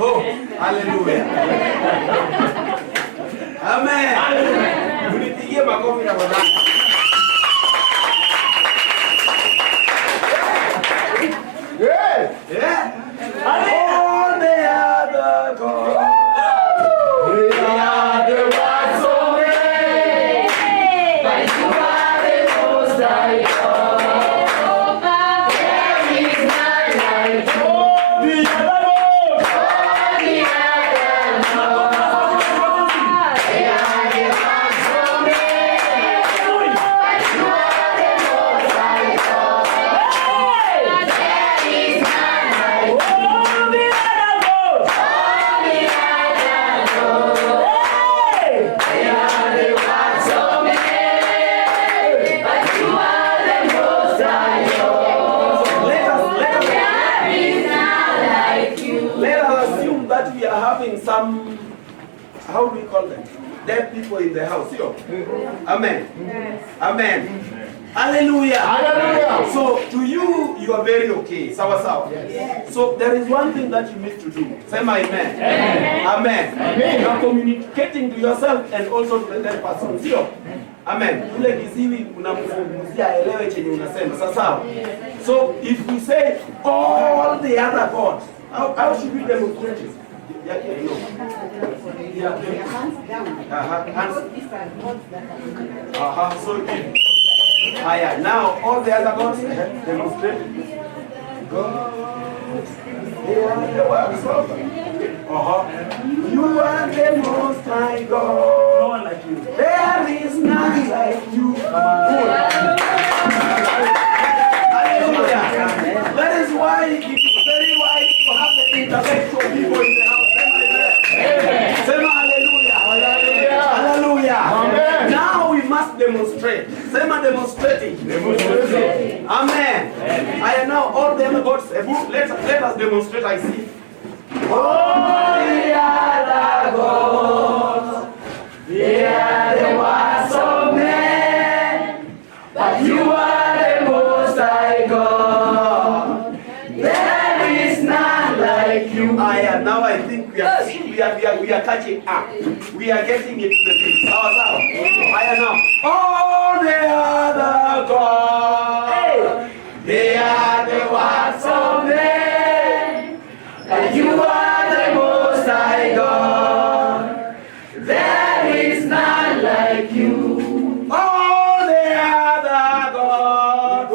Oh, hallelujah. Amen. Unipigie makofi na bwana. How do we call them? Dead people in the house. Amen. Yes. Amen. Hallelujah. Hallelujah. So to you, you are very okay. Sawa. Yes. So there is one thing that you need to do. Say my amen. Amen. Amen. You are communicating to yourself and also to the dead person. Sio? Amen. Yule kiziwi unamfundishia aelewe chenye unasema. Sawa. So if we say all the other gods, how should we demonstrate it? Yeah, no. Yeah. Hands down. Hands. These are gods that are So higher. Now all the other gods demonstrate. God, they are the works of. You are the most high God. No one like you. There is none like you. Hallelujah. That is why it is very wise to have the intellectual people in the house. Say hallelujah. Hallelujah. Amen. Now we must demonstrate. Say demonstrating. Amen. I am now all the other gods. Let us demonstrate. I see. All the other gods, they are the works of men, but you are the most high God. There is none like you. Now I think we are catching up. We are getting it to the beat. Sawa. I am now. All the other gods, they are the works of men, but you are the most high God. There is none like you. All the other gods,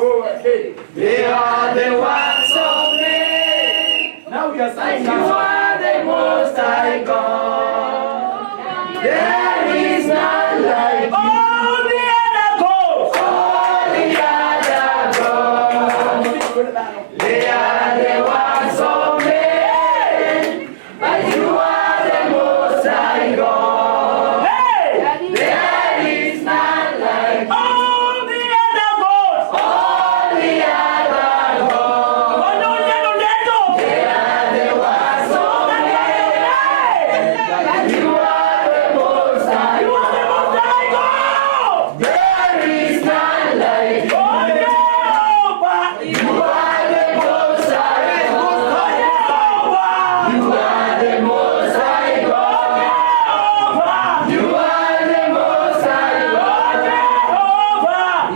they are the works of men. Now we are saying you are the most high God. There is none like you. All the other gods, they are the works of men, but you are the most high God. There is none like you. All the other gods, they are the works of men, but you are the most high God. There is none like you. You are the most high God. You are the most high God. You are the most high God.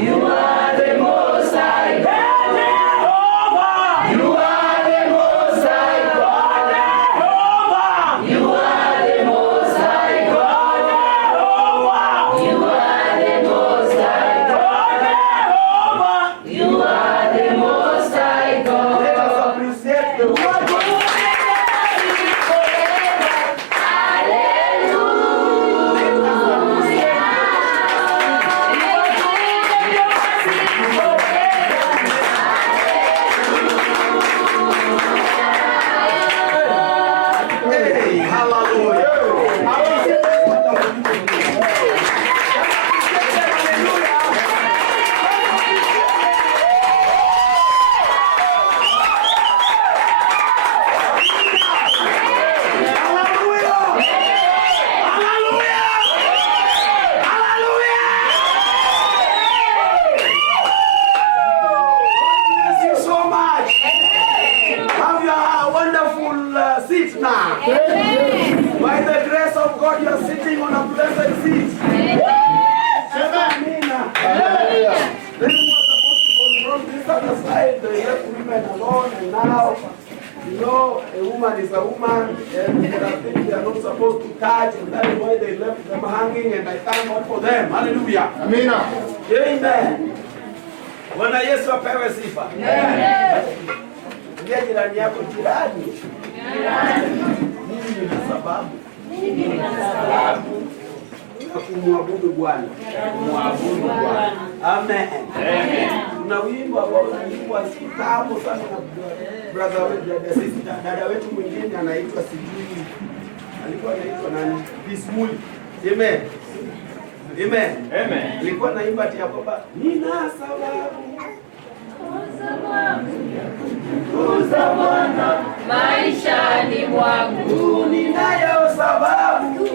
You are the most high God. You are the most high God. You are the most high God. You are the most high God. You are the most high God. Let us appreciate the word. Hey, hallelujah. beautiful seat now. Amen. By the grace of God, you are sitting on a blessed seat. Amen. Hallelujah. Then we were supposed to confront this other side. They left women alone, and now, you know, a woman is a woman, and there are things they are not supposed to touch, and that is why they left them hanging, and I thank God for them. Hallelujah. Amen. Amen. Bwana Yesu apewe sifa. Ndio jirani yako jirani. Mimi nina sababu. Kumwabudu Bwana. Kumwabudu Bwana. Amen. Tuna wimbo ambao unaimbwa kitambo sana na brother wetu, dada wetu mwingine anaitwa sijui. Alikuwa anaitwa nani? Bismuli. Amen. Amen. Amen. Nilikuwa naimba ati kwamba nina sababu. Kuza Bwana maishani mwangu, Ninayo sababu.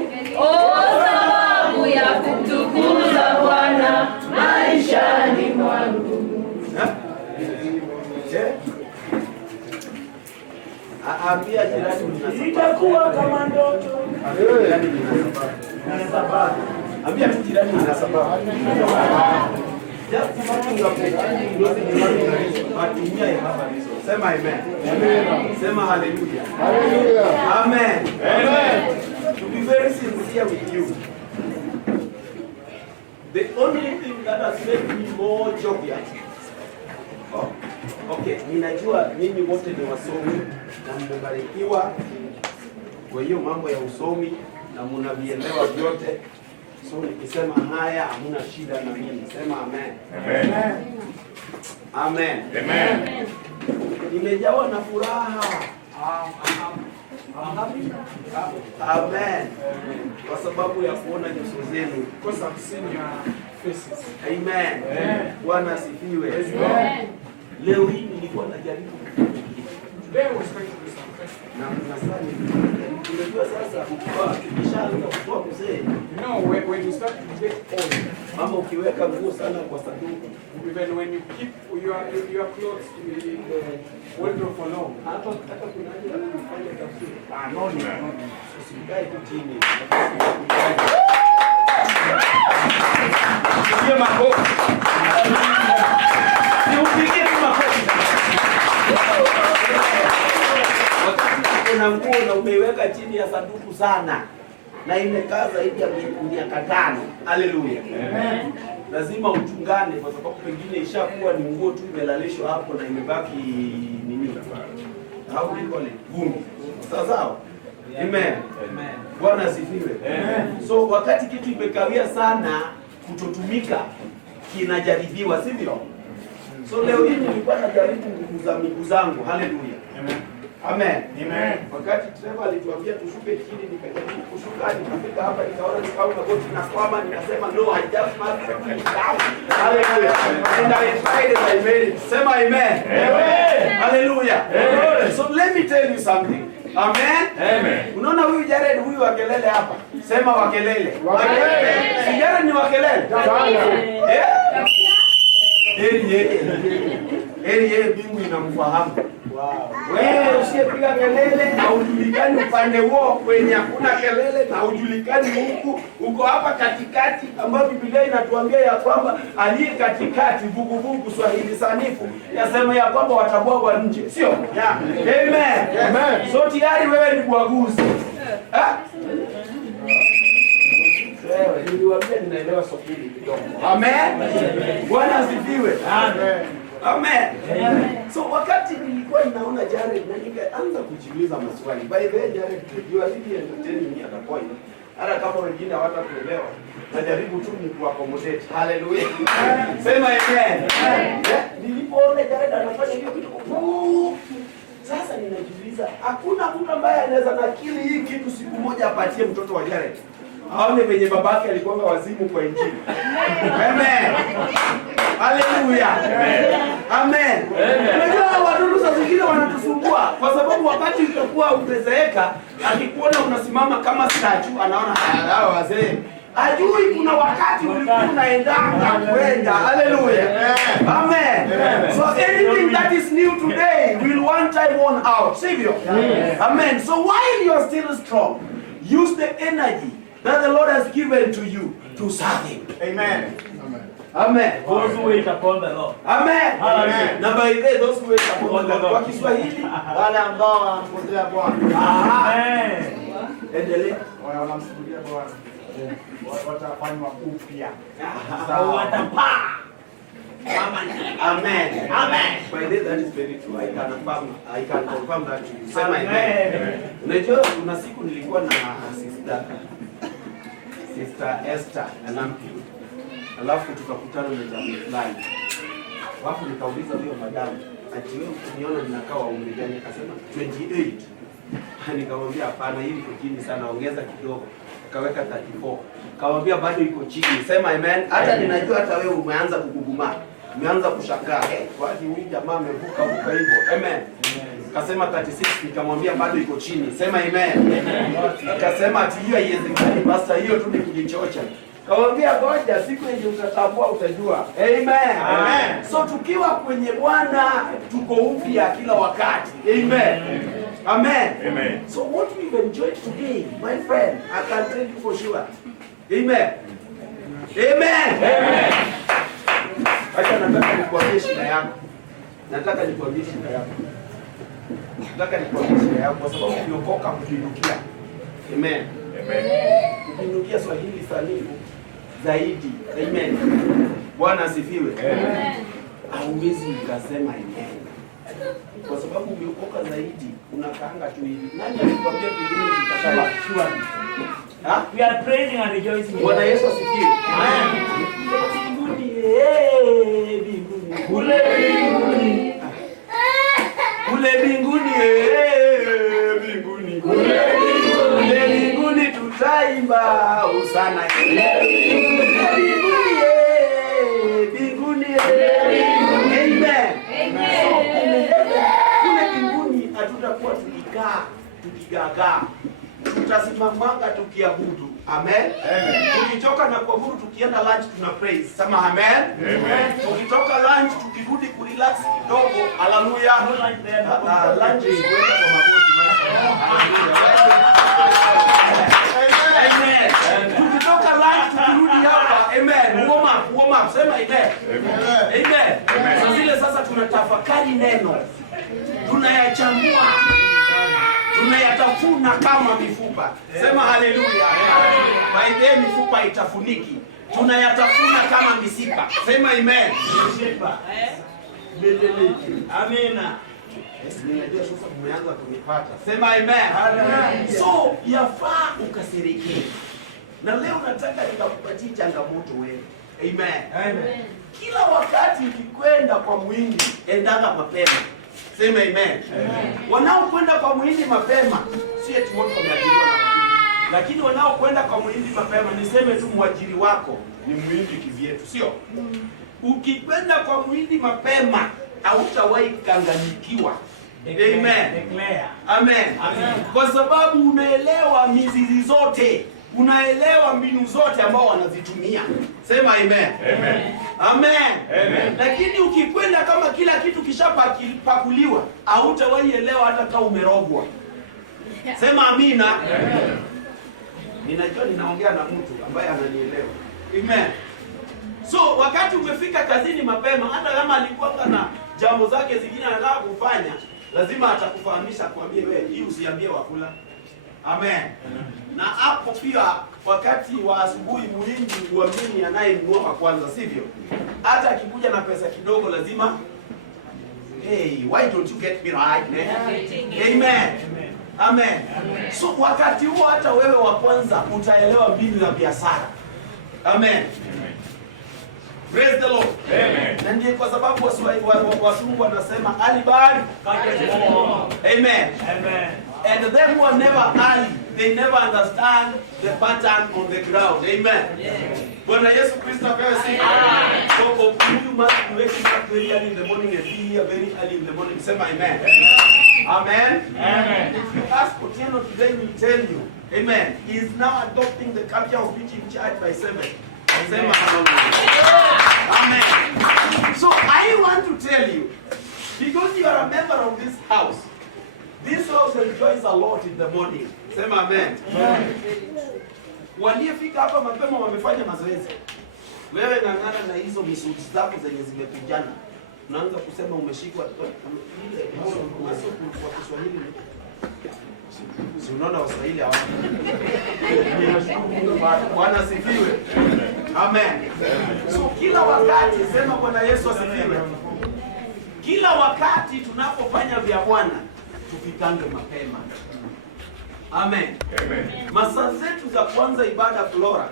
sababu ya kumtukuza Bwana maishani mwangu. Ambia jirani Itakuwa kama ndoto. nina sababu. Ambia tu jirani nina sababu. Just something of the Sema amen. Amen. Sema hallelujah. Hallelujah. Amen. Amen. To be very sincere with you, the only thing that has made me more jovial. Oh, okay, ninajua nyinyi wote ni wasomi na mmebarikiwa kwa hiyo mambo ya usomi na mnavielewa vyote. So nikisema haya hamuna shida na mimi. Sema amen. Amen. Amen. Amen. Nimejawa na furaha. Amen. Kwa sababu ya kuona nyuso zenu. Because I'm seeing your faces. Amen. Bwana asifiwe. Amen. Leo hii nilikuwa najaribu Today I was going to do some questions. na mnasali. Unajua sasa ukishaanza kutoa mzee, You know, when you start to get old, mama ukiweka nguo sana kwa sanduku, even when you keep your clothes in the wardrobe for long. hata kuna haja ya kufanya tafsiri. No. Usikae tu chini. Pigie makofi. Upigie tu makofi. Wakati kuna nguo na umeiweka chini ya sanduku sana na imekaa zaidi ya miaka 5. Haleluya. Amen. Lazima uchungane kwa sababu pengine ishakuwa ni nguo tu imelalishwa hapo na imebaki nini? Au iko ile vumbi. Sawa? Amen. Bwana asifiwe. So wakati kitu imekawia sana kutotumika kinajaribiwa, sivyo? So leo hii nilikuwa najaribu nguvu za miguu zangu. Haleluya. Amen. Wakati Trevor alituambia tushuke chini, nikajaribu kushuka, nikafika hapa nikaona nikaona goti na kwama, nikasema no, I just must be down. Hallelujah. And I tried and I made it. Sema amen. Hallelujah. So let me tell you something. Amen. Unaona huyu Jared huyu wa kelele hapa. Sema wa kelele. Si Jared ni wa kelele. Yeye bingu inamfahamu. Wewe usiyepiga kelele na ujulikani upande huo kwenye hakuna kelele na ujulikani huku, uko hapa katikati, ambapo Biblia inatuambia ya kwamba aliye katikati, vuguvugu Swahili sanifu yasema ya kwamba watabwagwa nje, sio? Amen. So tayari wewe ni bwaguzi. Niliwaambia ninaelewa Swahili kidogo. Amen. Bwana asifiwe. Amen. So wakati nilikuwa ninaona Jared na nikaanza kujiuliza maswali. By the way, Jared, you are really entertaining me at a point. Hata kama wengine hawatakuelewa, najaribu tu ni kuaccommodate. Hallelujah. Sema amen. Nilipoona Jared anafanya hiyo kitu, sasa ninajiuliza, hakuna mtu ambaye anaweza nakili hii kitu siku moja apatie mtoto wa Jared. Aone venye babake alikuwa wazimu kwa Injili. Amen. Hallelujah. Amen. Unajua watoto saa zingine wanatusumbua kwa sababu wakati utakuwa umezeeka, akikuona unasimama kama statue, anaona hao wazee Ajui kuna wakati ulikuwa unaendanga kwenda. Hallelujah. Amen. So anything that is new today will one time worn out. Sivyo? Amen. So while you are still strong, use the energy that the Lord has given to you to serve Him. Amen. Amen. Those who wait upon the Lord. Amen. Amen. Na by the way, those who wait upon the Lord. Kwa Kiswahili wale ambao wanamngojea Bwana. Amen. Endelea. Wale wanamsubiria Bwana. Watafanywa upya. Watapaa. Amen. Amen. By the way, that is very true. I can confirm that to you. Sema amen. Unajua kuna siku nilikuwa na Sister Esther Anampi. Alafu tukakutana na jamii fulani. Alafu nikauliza huyo madamu, ati wewe ukiniona ninakaa wa umri gani? Akasema 28. Nikamwambia hapana, hii iko chini sana, ongeza kidogo. Akaweka 34. Nikamwambia bado iko chini. Sema amen. Hata ninajua hata wewe umeanza kuguguma. Umeanza kushangaa. Kwani huyu jamaa amevuka hivyo. Amen. Akasema 36, nikamwambia bado iko chini. Sema amen. Akasema ati hiyo haiwezekani, basta hiyo tu ni kujichocha. Kawambia ngoja siku yenye utatambua utajua. Amen. Amen. So tukiwa kwenye Bwana tuko upya kila wakati. Amen. Amen. Amen. So what we've enjoyed today, my friend, I can tell you for sure. Amen. Amen. Amen. Acha nataka nikuambie shida yako. Nataka nikuambie shida yako kwa sababu uliokoka kupindukia. Amen. Amen. Kupindukia Swahili sanifu zaidi. Amen. Bwana asifiwe. Amen. Hauwezi ukasema amen. Kwa sababu umeokoka zaidi, unakaanga tu hivi. Nani alikwambia mbinguni zitakuwa shwari? We are praising and rejoicing. Bwana Yesu asifiwe. Amen. Kule mbinguni. Kule mbinguni. Kule mbinguni tutaimba usana. Hatutakuwa tukigagaa, tutasimamanga tukiabudu. Amen. Tukitoka na kuabudu tukienda lunch tuna praise. Sema amen. Tukitoka lunch tukirudi kurelax kidogo. Hallelujah. Lunch is kwenda kwa magoti. Amen. Tukitoka lunch tukirudi hapa. Amen. Warm up. Sema amen. Amen. So zile sasa tunatafakari neno. Tunayachambua, tunayatafuna kama mifupa. Sema haleluya. Baadaye mifupa itafuniki. Tunayatafuna kama misipa. Sema amen. Misipa. Amina. Ninajua sasa mmeanza kunipata. Sema amen. So yafaa ukasirikie. Na leo nataka nikakupatie changamoto wewe. Amen. Kila wakati ukikwenda kwa mwingi, endanga mapema. Sema amen. Wanaokwenda kwa muhindi mapema si eti wote wameajiriwa na mwajiri. Lakini wanaokwenda kwa muhindi mapema, niseme tu mwajiri wako ni muhindi kivyetu, sio? Ukikwenda kwa muhindi mapema hautawahi kanganikiwa. Amen. Amen. Kwa sababu unaelewa mizizi zote, unaelewa mbinu zote ambao wanazitumia. Sema amen. Amen. Lakini ukikwenda kama kila kitu kishapakuliwa, hautawahi elewa hata kama umerogwa. Sema amina. Ninajua ninaongea na mtu ambaye ananielewa. Amen. So wakati umefika kazini mapema, hata kama alikuwa na jambo zake zingine anataka kufanya, lazima atakufahamisha, kuambie wewe hii usiambie wakula. Amen. Na hapo pia wakati wa asubuhi muhindi uamini anayenunua kwa kwanza, sivyo? Hata akikuja na pesa kidogo lazima, hey, why don't you get me right? Amen. Amen. So wakati huo hata wewe wa kwanza utaelewa mbinu za biashara. Amen. Praise the Lord. Amen. Na ndiyo kwa sababu wasungu wanasema early bird catches more. Amen. And them who are never early, they never understand the pattern on the ground. Amen. Bwana Yesu Kristo apewe sifa. So you must be waking up very early in the morning and be here very early in the morning. Sema amen. Amen. Amen. If you ask Otieno today, he will tell you, amen, he is now adopting the culture of preaching church by 7. Amen. So I want to tell you, because you are a member of this house enjoys a lot in the morning. Sema amen. Waliofika hapa mapema wamefanya mazoezi. Wewe ng'ang'ana na hizo misuli zako zenye zimepigana. Unaanza kusema umeshikwa ile kwa Kiswahili. Si unaona Waswahili hawa. Bwana asifiwe. Amen. So kila wakati sema Bwana Yesu asifiwe. Kila wakati tunapofanya vya Bwana tufikange mapema. Amen. Amen. Masaa zetu za kwanza ibada Flora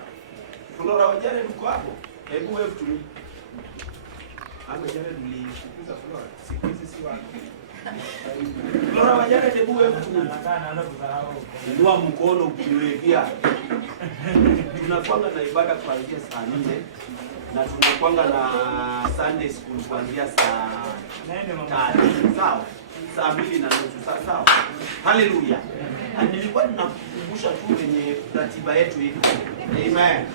wajane mko hapo. Hebu wewe tu. Ama jana nilikuza Flora. Siku hizi si wako. Flora wajane hebu wewe tu. Inua mkono ukiwekea. Tunakwanga na ibada kuanzia saa 4 na tunakwanga na Sunday school kuanzia saa 3. Sawa? Saa 2:30. Sawa? Hallelujah. Nilikuwa ninakukumbusha tu kwenye ratiba yetu hii. Amen.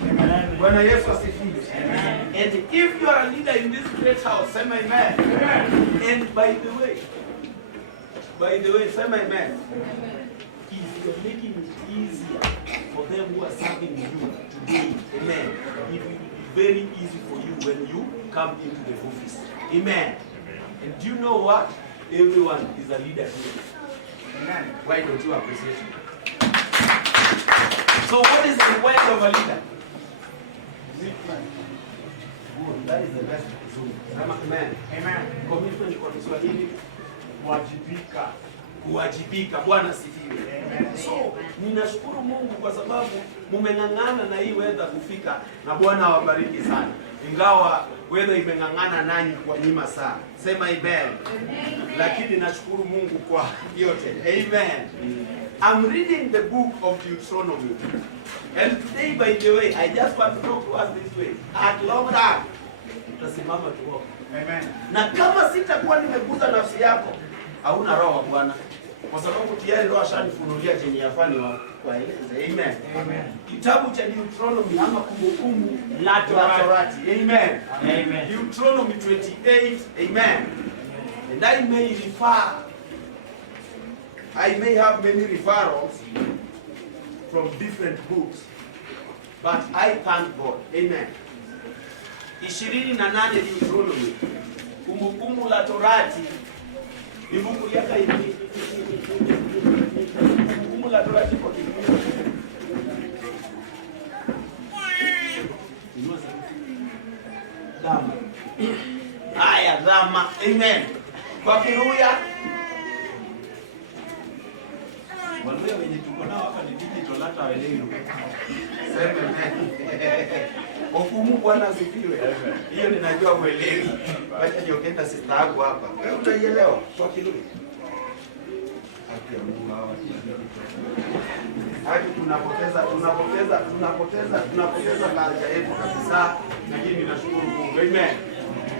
Bwana Yesu asifiwe. And if you are a leader in this great house, say amen. And by the way, say amen. If you are making it easier for them who are serving you today, amen, it will be very easy for you when you come into the office. Amen. And do you know what? Everyone is a leader here. Amen. Why don't you appreciate it? So what is the word of a leader? Good. That is the best. Amen. Amen. Commitment kwa Kiswahili. Kuwajibika. Kuwajibika. Bwana asifiwe. So ninashukuru Mungu kwa sababu mumeng'ang'ana na hii weather kufika, na Bwana awabariki sana. Ingawa weather imeng'ang'ana nanyi kwa nyima sana. Sema amen. Lakini nashukuru Mungu kwa yote. Amen. I'm reading the book of Deuteronomy. And today, by the way, I just want to talk to us this way. At long run, tutasimama tuombe. Amen. Na kama sitakuwa nimeguza nafsi yako, hauna roho wa Bwana. Kwa sababu tayari roho ashanifunulia chenye yafani kwa ile. Amen. Amen. Kitabu cha Deuteronomy ama Kumbukumbu la Torati. Amen. Amen. Deuteronomy 28. Amen. And I may have many referrals from different books, but I thank God. Amen. 28 Deuteronomy. Kumbukumbu la Torati. Ibuku yaka hivi. Kumbukumbu la Torati kwa Kiingereza. Dama. Haya, dama. Amen. Kwa Kiruya. Waluya wenye tuko nao hapa ni digital hata welewi. Sema amen. Okumu Bwana asifiwe. Hiyo ninajua mwelewi. Wacha niongea sister yangu hapa. Wewe unaielewa kwa Kiruya? Hadi tunapoteza kazi yetu kabisa, lakini nashukuru Mungu. Amen.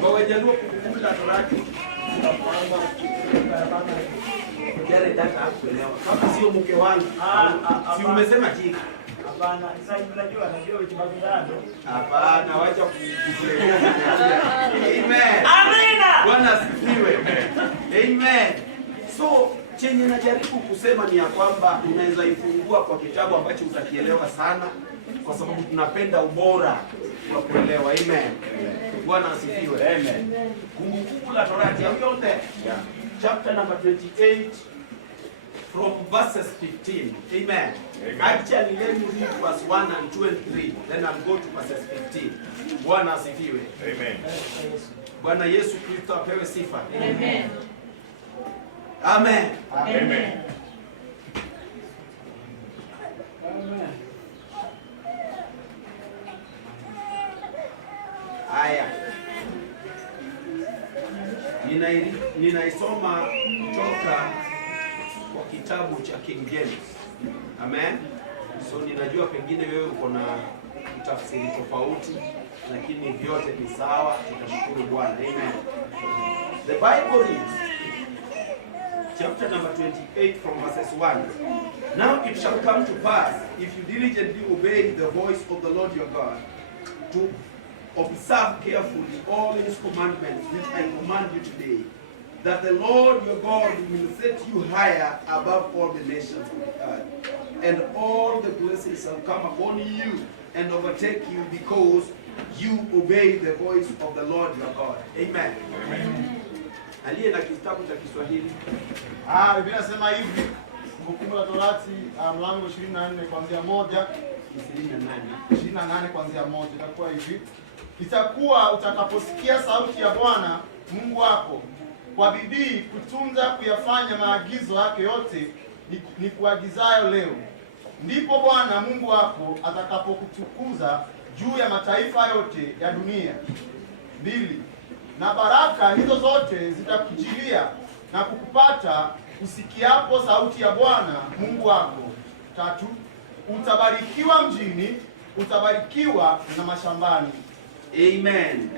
Kwa Wajaluo Kumbukumbu la Torati tunapanga yale data kuelewa. Kama sio mke wangu, si umesema jika? Hapana, sasa najua ukibagudado. Hapana, wacha kukueleza. Amen. Amina. Bwana asifiwe. Amen. So chenye najaribu kusema ni ya kwamba unaweza ifungua kwa kitabu ambacho utakielewa sana, kwa sababu tunapenda ubora wa kuelewa. Amen. Bwana asifiwe. Amen. Kumbukumbu la Torati, are we on there? Yeah. Chapter number 28 from verses 15. Amen. Amen. Actually, let me read verse 1 and 2 and 3. Then I'll go to verses 15. Bwana asifiwe. Amen. Bwana Yesu Kristo apewe sifa. Amen. Amen. Amen. Haya. Ninaisoma kutoka kwa kitabu cha King James. Amen. So ninajua pengine wewe uko na tafsiri tofauti, lakini vyote ni sawa. Tutashukuru Bwana. Amen. The Bible reads, chapter number 28 from verses 1. Now it shall come to pass, if you diligently obey the voice of the Lord your God, to observe carefully all his commandments which I command you today, that the Lord your God will set you higher above all the nations of the earth, and all the blessings shall come upon you and overtake you because you obey the voice of the Lord your God. Amen. Aliye na kitabu cha Kiswahili. Biblia inasema hivi, Kumbukumbu la Torati mlango 24 kuanzia 1, 28 kuanzia 1 itakuwa hivi: itakuwa utakaposikia sauti ya Bwana Mungu wako kwa bidii kutunza kuyafanya maagizo yake yote ni kuagizayo leo, ndipo Bwana Mungu wako atakapokutukuza juu ya mataifa yote ya dunia. 2. Na baraka hizo zote zitakujilia na kukupata usikiapo sauti ya Bwana Mungu wako. 3. Utabarikiwa mjini, utabarikiwa na mashambani. Amen.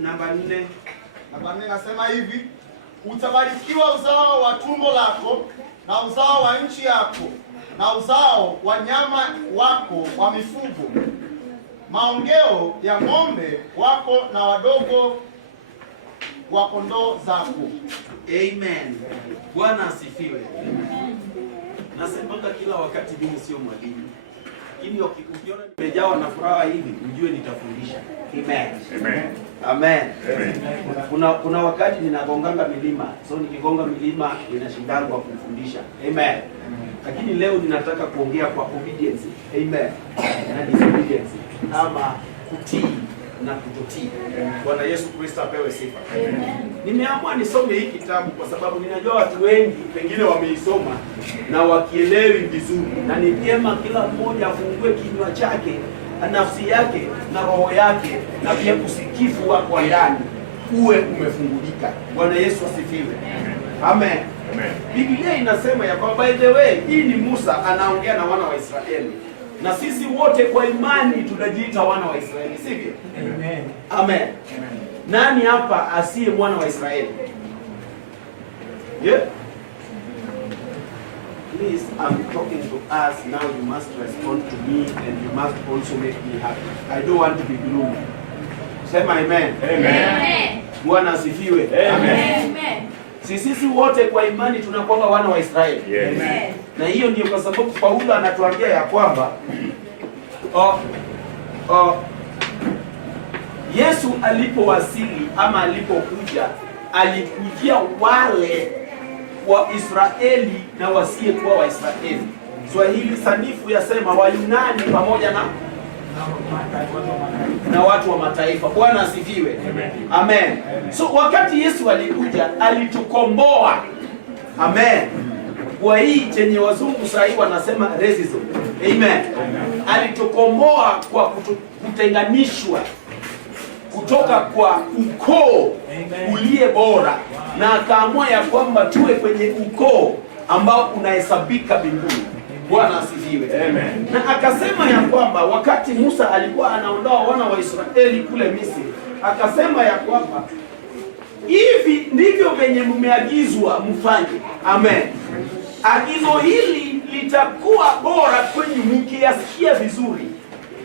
Namba 4. Namba 4 nasema hivi: utabarikiwa uzao wa tumbo lako na uzao wa nchi yako na uzao wa nyama wako wa mifugo, maongeo ya ng'ombe wako na wadogo wa kondoo zako. Amen. Bwana asifiwe. Nasemanga kila wakati mimi sio mwalimu, lakini ukiona nimejawa na furaha hivi ujue nitafundisha. Amen. Amen. Amen. Kuna wakati ninagonganga milima, so nikigonga milima ninashindangwa kufundisha. Amen. Lakini leo ninataka kuongea kwa obedience. Amen. Na disobedience, ama kutii na kutotii. Bwana Yesu Kristo apewe sifa. Nimeamua nisome hii kitabu kwa sababu ninajua watu wengi pengine wameisoma na wakielewi vizuri, na ni vyema kila mmoja afungue kinywa chake, nafsi yake na roho yake, na pia usikifu wako wa ndani uwe umefungulika. Bwana Yesu asifiwe. Amen. Amen. Biblia inasema ya kwamba, by the way, hii ni Musa anaongea na wana wa Israeli, na sisi wote kwa imani tunajiita wana wa Israeli, sivyo? Amen. Amen. Amen. Nani hapa asiye mwana wa Israeli? Yeah? Please, I'm talking to us now. You must respond to me and you must also make me happy. I don't want to be gloomy. Sema amen. Amen. Bwana asifiwe. Amen. Amen. Sisi wote kwa imani tunakuwa wana wa Israeli. Yes. Amen. Na hiyo ndio kwa sababu Paulo anatuambia ya kwamba Yesu alipowasili ama alipokuja, alikujia wale wa Israeli na wasiyekuwa wa Israeli. Swahili sanifu yasema Wayunani pamoja na watu wa mataifa. Bwana asifiwe. Amen. Amen. So wakati Yesu alikuja, alitukomboa. Amen. Kwa hii chenye wazungu sahi wanasema racism. Amen. Alitukomboa kwa kutenganishwa kutoka kwa ukoo uliye bora, na akaamua ya kwamba tuwe kwenye ukoo ambao unahesabika mbinguni. Bwana asifiwe. Amen. Na akasema ya kwamba wakati Musa alikuwa anaondoa wana wa Israeli kule Misri, akasema ya kwamba hivi ndivyo venye mmeagizwa mfanye. Amen. Agizo hili litakuwa bora kwenye mkiyasikia vizuri,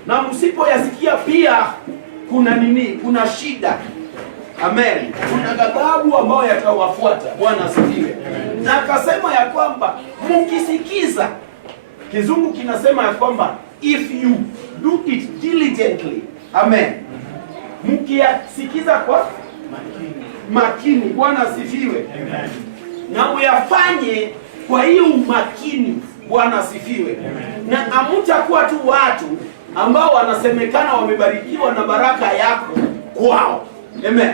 na msipoyasikia pia kuna nini? Kuna shida. Amen. Kuna ghadhabu ambayo yatawafuata. Bwana asifiwe. Na akasema ya kwamba mkisikiza, kizungu kinasema ya kwamba if you do it diligently. Amen. Mkiyasikiza kwa makini. Bwana asifiwe. Amen. Na uyafanye kwa hiyo umakini. Bwana asifiwe. Amen. Na hamtakuwa tu watu ambao wanasemekana wamebarikiwa na baraka yako kwao. Amen.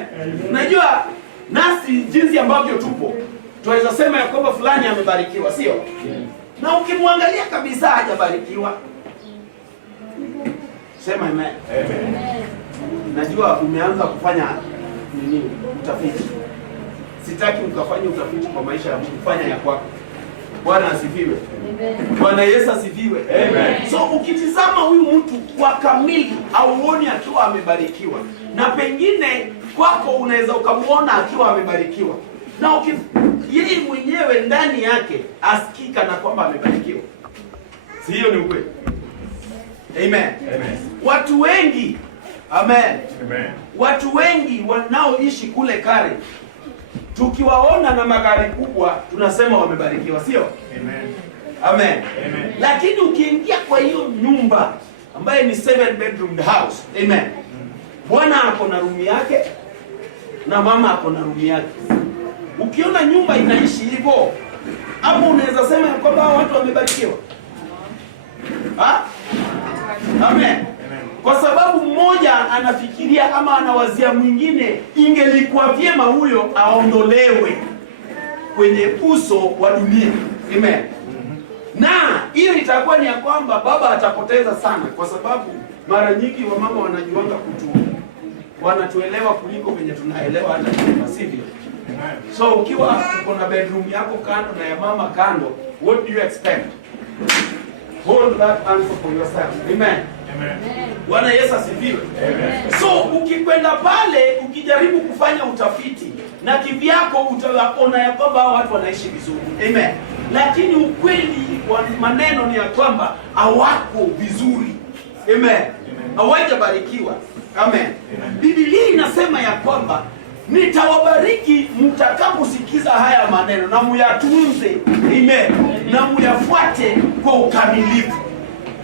Unajua nasi jinsi ambavyo tupo, tunaweza sema ya kwamba fulani amebarikiwa, sio? Na ukimwangalia kabisa hajabarikiwa. Sema amen. Amen. Najua umeanza kufanya nini? Utafiti. Sitaki ukafanye utafiti kwa maisha ya mtu, fanya ya kwako. Bwana asifiwe. Amen. Bwana Yesu asifiwe. Amen. So ukitizama huyu mtu kwa kamili, hauoni akiwa amebarikiwa, na pengine kwako unaweza ukamuona akiwa amebarikiwa, na yeye mwenyewe ndani yake asikika na kwamba amebarikiwa. Si hiyo ni ukweli? Amen. Amen. Watu wengi, amen. Amen. Watu wengi wanaoishi kule Kare, tukiwaona na magari kubwa tunasema wamebarikiwa, sio? Amen. Amen. Amen. Lakini ukiingia kwa hiyo nyumba ambaye ni 7 bedroom house, amen. Bwana ako na room yake na mama ako na room yake. Ukiona nyumba inaishi hivyo, hapo unaweza sema kwamba watu wamebarikiwa. Ha? Amen. Kwa sababu mmoja anafikiria ama anawazia mwingine, ingelikuwa vyema huyo aondolewe kwenye uso wa dunia. Amen. Na hiyo itakuwa ni ya kwamba baba atapoteza sana, kwa sababu mara nyingi wamama wanajuanga wanatuelewa kuliko venye tunaelewa hata kama sivyo. So ukiwa uko na bedroom yako kando na ya mama kando, what do you expect? Hold that answer for yourself. Amen. Amen. Bwana Yesu asifiwe. Amen. So ukikwenda pale ukijaribu kufanya utafiti na kivyako utaona ya kwamba watu wanaishi vizuri. Amen. Lakini ukweli wa maneno ni ya kwamba hawako vizuri. Amen. Hawajabarikiwa. Amen. Biblia inasema ya kwamba nitawabariki mtakaposikiza haya maneno na muyatunze. Amen. Na muyafuate kwa ukamilifu.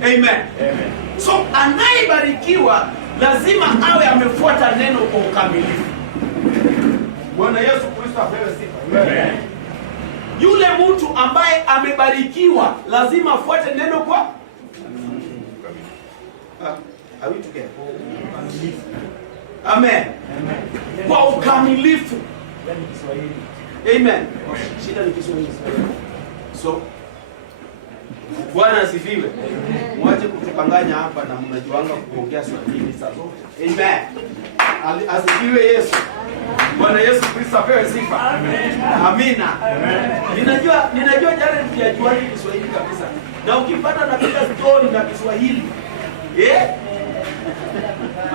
Amen. Amen. So anayebarikiwa lazima awe amefuata neno kwa ukamilifu. Bwana Yesu Kristo apewe sifa. Amen. Yule mtu ambaye amebarikiwa lazima afuate neno kwa are we together? Amen. Kwa ukamilifu. Amen. Shida ni Kiswahili. So Bwana asifiwe. Mwache kutupanganya hapa na mnajuanga kuongea Swahili saa zote. Amen. Asifiwe Yesu. Bwana Yesu Kristo apewe sifa. Amen. Amina. Amen. Ninajua jana tulijuana Kiswahili kabisa. Na ukipata na kila story na Kiswahili.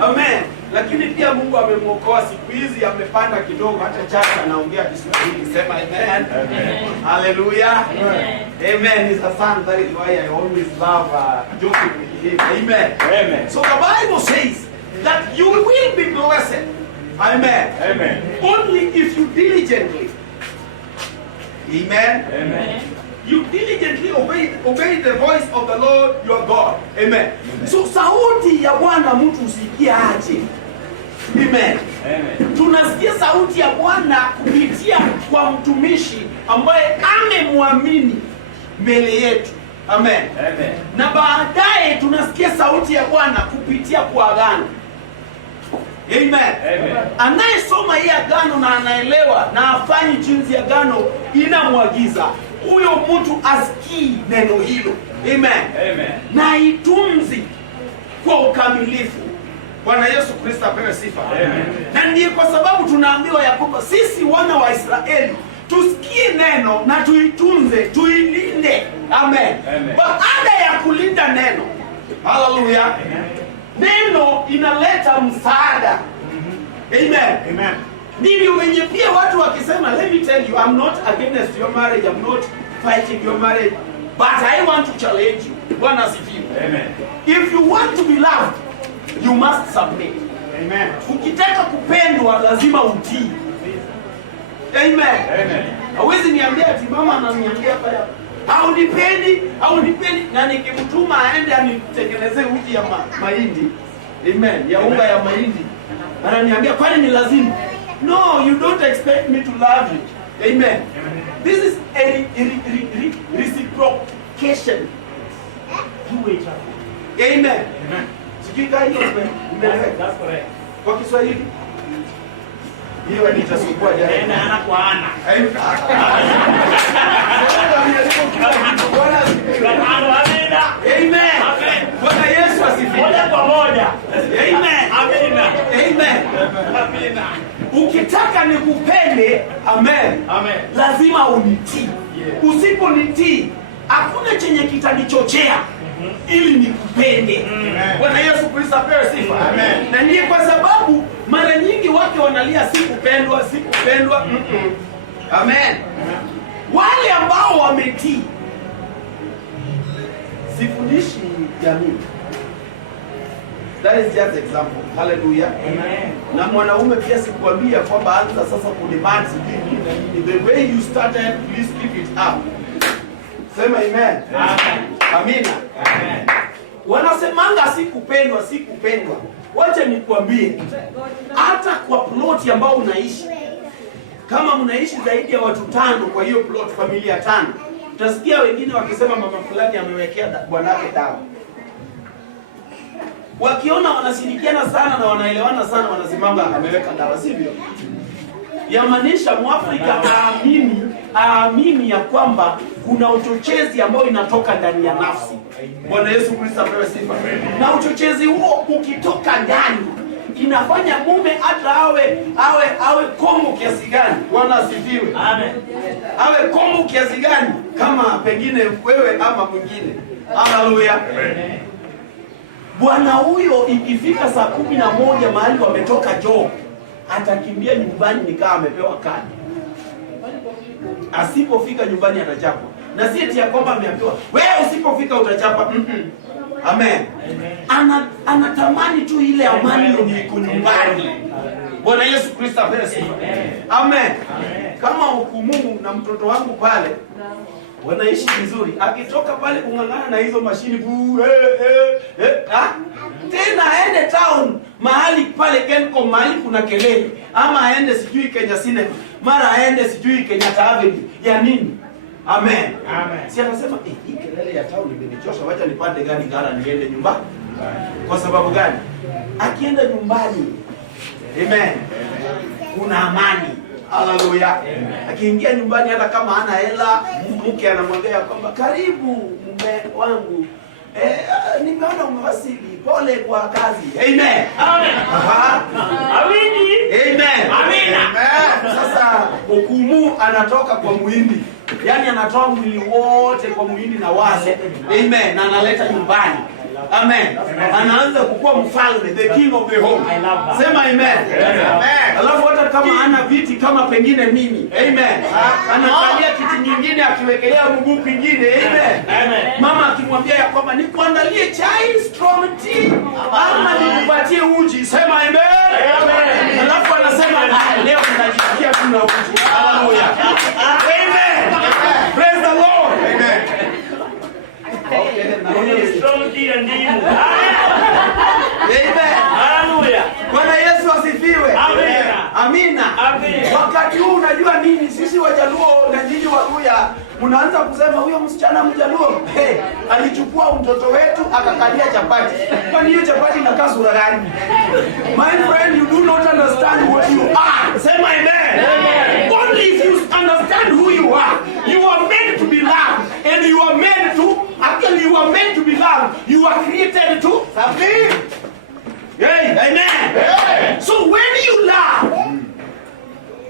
Amen. Lakini pia Mungu amemwokoa siku hizi, amepanda kidogo, hata chacha anaongea Kiswahili. Sema amen. Amen. Hallelujah. Amen. Amen. Is a son, that is why I always love joking with him. Amen. Amen. So the Bible says that you will be blessed. Amen. Amen. Only if you diligently. Amen. Amen. You diligently obey the voice of the Lord your God. Amen. So sauti ya Bwana mtu usikia aje. Amen. Amen. Tunasikia sauti ya Bwana kupitia kwa mtumishi ambaye amemwamini mbele yetu. Amen. Amen. Na baadaye tunasikia sauti ya Bwana kupitia kwa agano. Amen. Amen. Anayesoma hii agano na anaelewa na afanye jinsi agano inamwagiza, huyo mtu asikii neno hilo. Amen. Amen. Na itunzi kwa ukamilifu. Bwana Yesu Kristo apewe sifa. Amen. Na ndiyo kwa sababu tunaambiwa ya kwamba sisi wana wa Israeli tusikie neno na tuitunze, tuilinde. Amen. Amen. Baada ya kulinda neno, haleluya, neno inaleta msaada. Amen. Amen. Ndivyo wenye pia watu wakisema, let me tell you, I'm not against your marriage, I'm not fighting your marriage, but I want to challenge you. Bwana asifiwe. Amen. If you want to be loved, you must submit. Amen. Ukitaka kupendwa lazima utii. Amen. Amen. Hawezi niambia ati mama ananiambia pale, haunipendi na nikimtuma aende anitengenezee uji ya mahindi. Amen. Ya unga ya mahindi. Ananiambia kwani ni lazima? No, you don't expect me to love you. Amen. This is a reciprocation. Amen. Amen. Sikika hiyo that's correct. Kwa Kiswahili hiyo nitasumbua jana ana kwa ana. Amen. Bwana Yesu asifiwe. Moja kwa moja. Amen. Amina. Amen. Amina. Ukitaka nikupende, amen, amen, lazima unitii. Usiponitii hakuna chenye kitanichochea ili nikupende. Bwana Yesu Kristo apewe sifa. Amen. Na ndiye kwa sababu mara nyingi watu wanalia sikupendwa. Amen. Wale ambao wametii, sifundishi jamii. That is just example. Hallelujah. Amen. Na mwanaume pia sikuambia kwamba anza sasa kudemand nini. The way you started, please keep it up. Sema amen. Amen. Amina. Amen. Wanasemanga sikupendwa, sikupendwa. Wacha nikuambie, hata kwa plot ambao unaishi, kama mnaishi zaidi ya watu 5 kwa hiyo plot, familia 5, utasikia wengine wakisema mama fulani amewekea bwanake dawa. Wakiona wanashirikiana sana na wanaelewana sana, wanasimama ameweka dawa, sivyo? Yamaanisha Mwafrika aamini ya kwamba kuna uchochezi ambao inatoka ndani ya nafsi. Bwana Yesu Kristo apewe sifa. Na uchochezi huo ukitoka ndani, inafanya mume hata awe komo kiasi gani. Bwana asifiwe. Amen. Awe komo kiasi gani, kama pengine wewe ama mwingine. Haleluya. Bwana huyo ikifika saa 11 mahali wametoka job, atakimbia nyumbani nikaa amepewa kadi. Asipofika nyumbani atachapwa. Na si eti ya kwamba ameambiwa wewe usipofika utachapa. Amen. Anatamani tu ile amani yenye iko nyumbani. Bwana Yesu Kristo asifiwe. Amen. Kama hukumu na mtoto wangu pale wanaishi vizuri, akitoka pale kung'ang'ana na hizo mashini tena aende town mahali pale Kencom mahali kuna kelele, ama aende sijui Kenya Cinema, mara aende sijui Kenyatta Avenue ya nini. Amen. Amen. Si anasema hii kelele ya town imenichosha, wacha nipande gari gara niende nyumbani. Kwa sababu gani? Akienda nyumbani, amen, kuna amani. Haleluya. Akiingia nyumbani hata kama hana hela, mke anamwambia kwamba karibu mume wangu, nimeona umewasili, pole kwa kazi. Amen. Amen. Amen. Amina. Sasa hukumu anatoka kwa muhindi, yaani anatoa mwili wote kwa muhindi na wase. Amen. Na analeta nyumbani. Amen. Anaanza kukuwa mfalme, the king of the home. Sema amen. Amen. Alafu hata kama ana viti kama pengine mimi. Amen. Anakalia kiti nyingine akiwekelea mguu pengine. Amen. Amen. Mama akimwambia ya kwamba nikuandalie chai strong tea ama nikupatie uji. Sema amen. Amen. Alafu anasema leo tunajisikia tuna uji. Hallelujah. Amen. Praise the Lord. Amen. Okay, Strong tea and ndimu. Amen. Hallelujah. Bwana Yesu asifiwe. Amina. Amina. Amina. Wakati huu unajua nini? Sisi Wajaluo na nyinyi Waluya mnaanza kusema huyo msichana Mjaluo, alichukua mtoto wetu akakalia chapati. Kwani hiyo chapati inakaa sura gani? My friend, you do not understand what you are. Sema amen. Amen. Only if you understand who you are. You are meant to be loved, and you are meant to, actually you are meant to be loved. You are created to submit. Hey, amen. Hey. So when you love,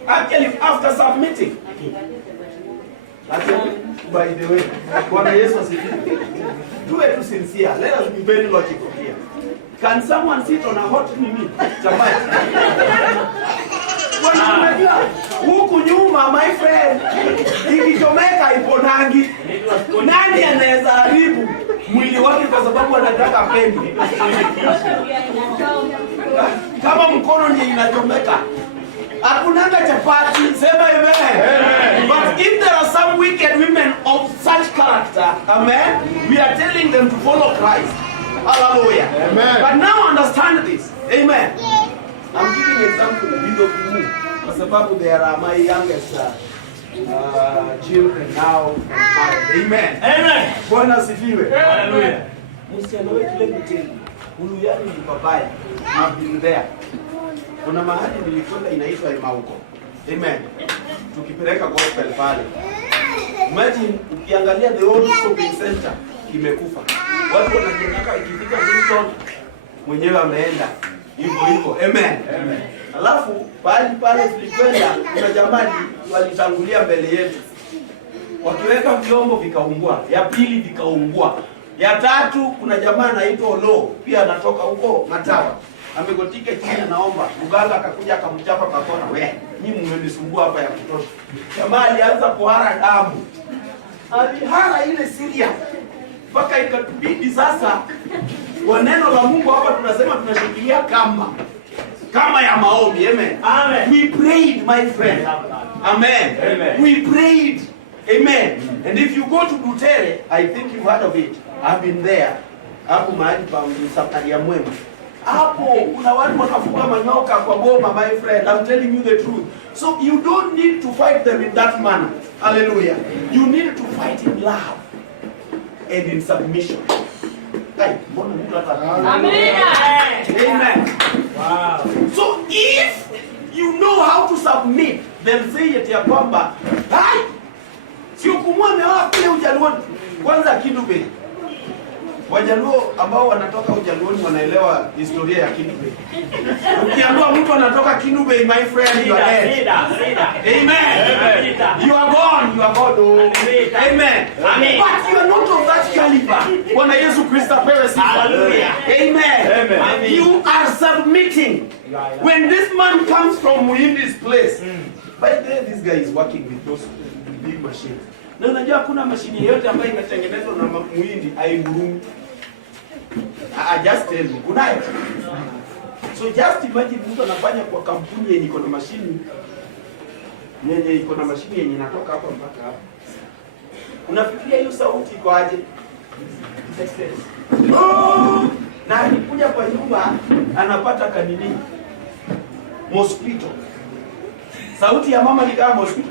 actually after submitting, actually, by the way, Bwana Yesu asifiwe. Do it to sincere. Let us be very logical here. Can someone sit on a hot mimi? Chapati. Unajua huku nyuma, my friend, ikichomeka iponangi. Nani anaweza haribu mwili wake kwa sababu anataka pendi? Kama mkono ndiye inachomeka, hakunanga chapati. Sema amen. But if there are some wicked women of such character, amen, we are telling them to follow Christ. Hallelujah. Amen. But now understand this. Amen. I'm giving an example of video Kumu, kwa sababu there are my youngest children now. Amen. Amen. Bwana asifiwe. Hallelujah. Msichana wetu Lemi Uluyani ni babaya. I've been there. Kuna mahali nilikwenda inaitwa Emauko. Amen. Tukipeleka gospel pale. Imagine ukiangalia the old shopping center kimekufa. Watu wanajenga ikifika Lincoln mwenyewe ameenda. Hivyo. Amen. Amen. Alafu pale tulikwenda kuna jamani walitangulia mbele yetu. Wakiweka vyombo vikaungua, ya pili vikaungua. Ya tatu kuna jamaa anaitwa Lo, pia anatoka huko Matawa. amegotika chini anaomba. Mganga akakuja akamchapa pakona. We, nyinyi mmenisumbua hapa ya kutosha. Jamaa alianza kuhara damu. Alihara ile serious. Mpaka ikatubidi sasa kwa neno la Mungu hapa tunasema tunashikilia kama ya maombi. Amen. Amen. We prayed, my friend. Amen. Amen. We prayed. Amen. And if you go to Butere, I think you've heard of it. I've been there. Hapo mahali pa Samaria Mwema. Hapo kuna watu wanafuga manyoka kwa boma, my friend. I'm telling you the truth. So you don't need to fight them in that manner. Hallelujah. You need to fight in love and in submission. Amen. Amen. Wow. So if you know how to submit, then say it ya kwamba, hai, sio kumwame hawa kule Ujaluoni. Kwanza Kidube. Wajaluo ambao wanatoka Ujaluoni wanaelewa historia ya Kidube. Ukiambiwa mtu anatoka Kidube, my friend, you are dead. Amen. You are gone. You are gone. Amen. But you are not of that caliber. Bwana Yesu Kristo apewe sifa. Hallelujah. Amen. Amen. You are submitting. When this man comes from Muhindi's place, by the way, this guy is working with those big machines. Na unajua hakuna mashini yoyote ambayo imetengenezwa na Muhindi haingurumi. I just tell you, kunayo. So just imagine mtu anafanya kwa kampuni yenye iko na mashini yenye inatoka hapa mpaka hapa. Unafikiria hiyo sauti iko aje? Na alikuja kwa nyumba anapata kanini mosquito. Sauti ya mama ni kama mosquito.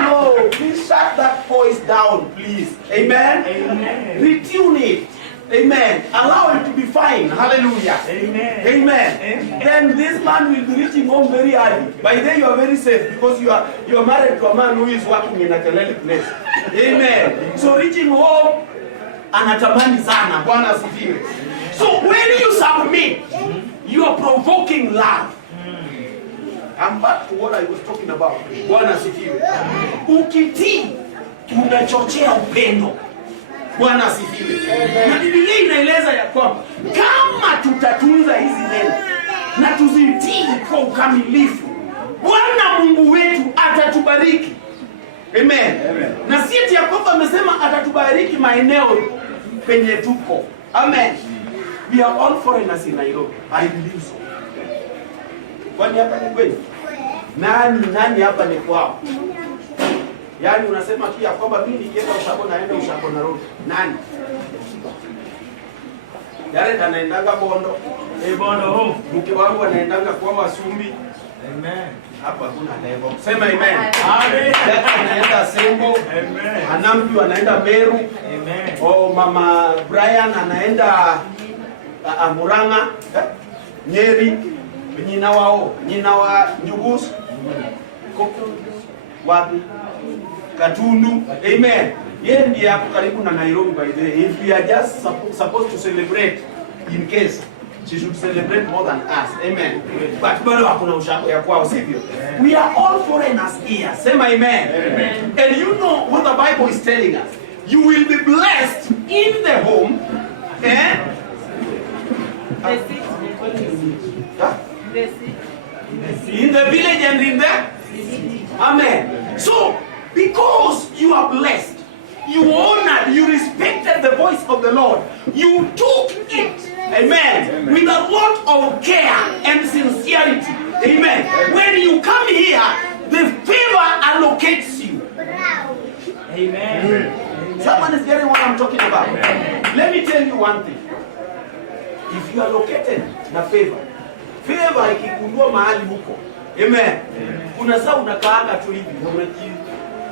No, please shut that voice down, please. Amen. Amen. Retune it. Amen. Allow it to be fine. Hallelujah. Amen. Amen. Amen. Then this man will be reaching home very early. By then you are very safe because you are married to a man who is working in a kelele place. Amen. So reaching home, anatamani sana. Bwana asifiwe. So when you submit, you are provoking love. I'm back to what I was talking about. Bwana asifiwe. Ukitii unachochea upendo. Bwana asifiwe. Na Biblia inaeleza ya kwamba kama tutatunza hizi neno na tuzitii kwa ukamilifu, Bwana Mungu wetu atatubariki. Amen. Amen. Na si eti ya kwamba amesema atatubariki maeneo penye tuko. Amen. We are all foreigners in Nairobi. I believe so. Kwani hapa ni kweli? Nani hapa ni kwao? Yaani unasema tu ya kwamba mimi nikienda Ushago naenda Ushago na road. Nani? Yale anaendaga Bondo. Bondo home. Mke wangu anaendaga kwa Wasumbi. Amen. Hapa hakuna level. Sema amen. Amen. Anaenda Sembo. Amen. Anamju anaenda Meru. Amen. Oh, mama Brian anaenda Murang'a, Nyeri, nyina wa Njugusu, wapi? Katundu. Amen. Yeye ndiye hapo karibu na Nairobi by the way. If we are just supposed to celebrate, in case she should celebrate more than us. Amen. But bado hakuna Ushago ya kwao, sivyo? We are all foreigners here. Sema amen. Amen. And you know what the Bible is telling us. You will be blessed in the home and in the village and in the amen. So because you are blessed, you honored, you respected the voice of the Lord, you took it, amen, with a lot of care and sincerity, amen. When you come here, the favor allocates you. Amen. Someone is getting what I'm talking about. Amen. Let me tell you one thing. If you are located na favor ikigundua mahali huko, amen. Kuna saa unakaanga tu hivi,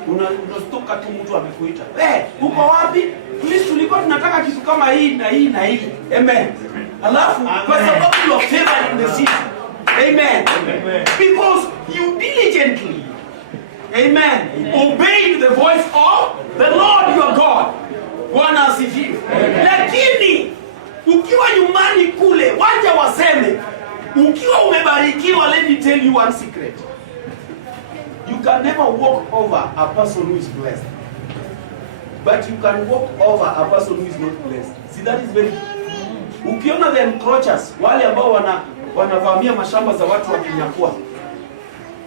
unastoka tu mtu amekuita. Uko wapi? Please, tulikuwa tunataka kitu kama hii na hii na hii. Amen. Alafu kwa sababu you are favored in the city. Amen. Because you diligently, amen, obeyed the voice of the Lord your God. Bwana asifiwe. Lakini ukiwa nyumbani kule, wacha waseme, ukiwa umebarikiwa, let me tell you one secret. You can never walk over a person who is blessed. But you can walk over a person who is not blessed. See, that is very Ukiona the encroachers, wale ambao wanavamia mashamba za watu wakinyakua.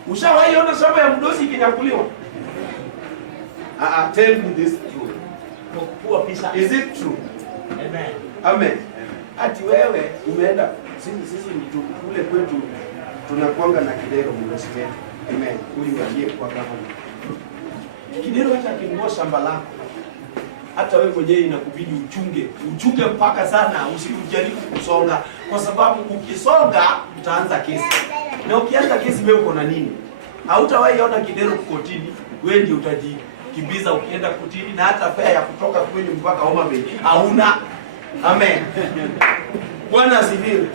Ushawahi ona shamba ya mdosi ikinyakuliwa? Tell me this truth. Is it true? Amen. Amen. Ati wewe umeenda sisi kule kwetu tunakuanga na Kidero mdosi wetu. Amen. Huyu aliyekuwa gavana. Kidero hata akinunua shamba lako, hata wewe mwenyewe inakubidi uchunge mpaka sana, usijaribu kusonga, kwa sababu ukisonga utaanza kesi. Na ukianza kesi wewe uko na nini? Hautawahi ona Kidero kotini, wewe ndio utajikimbiza ukienda kotini, na hata fare ya kutoka kwenye mpaka Homa Bay hauna. Amen. Bwana asifiwe.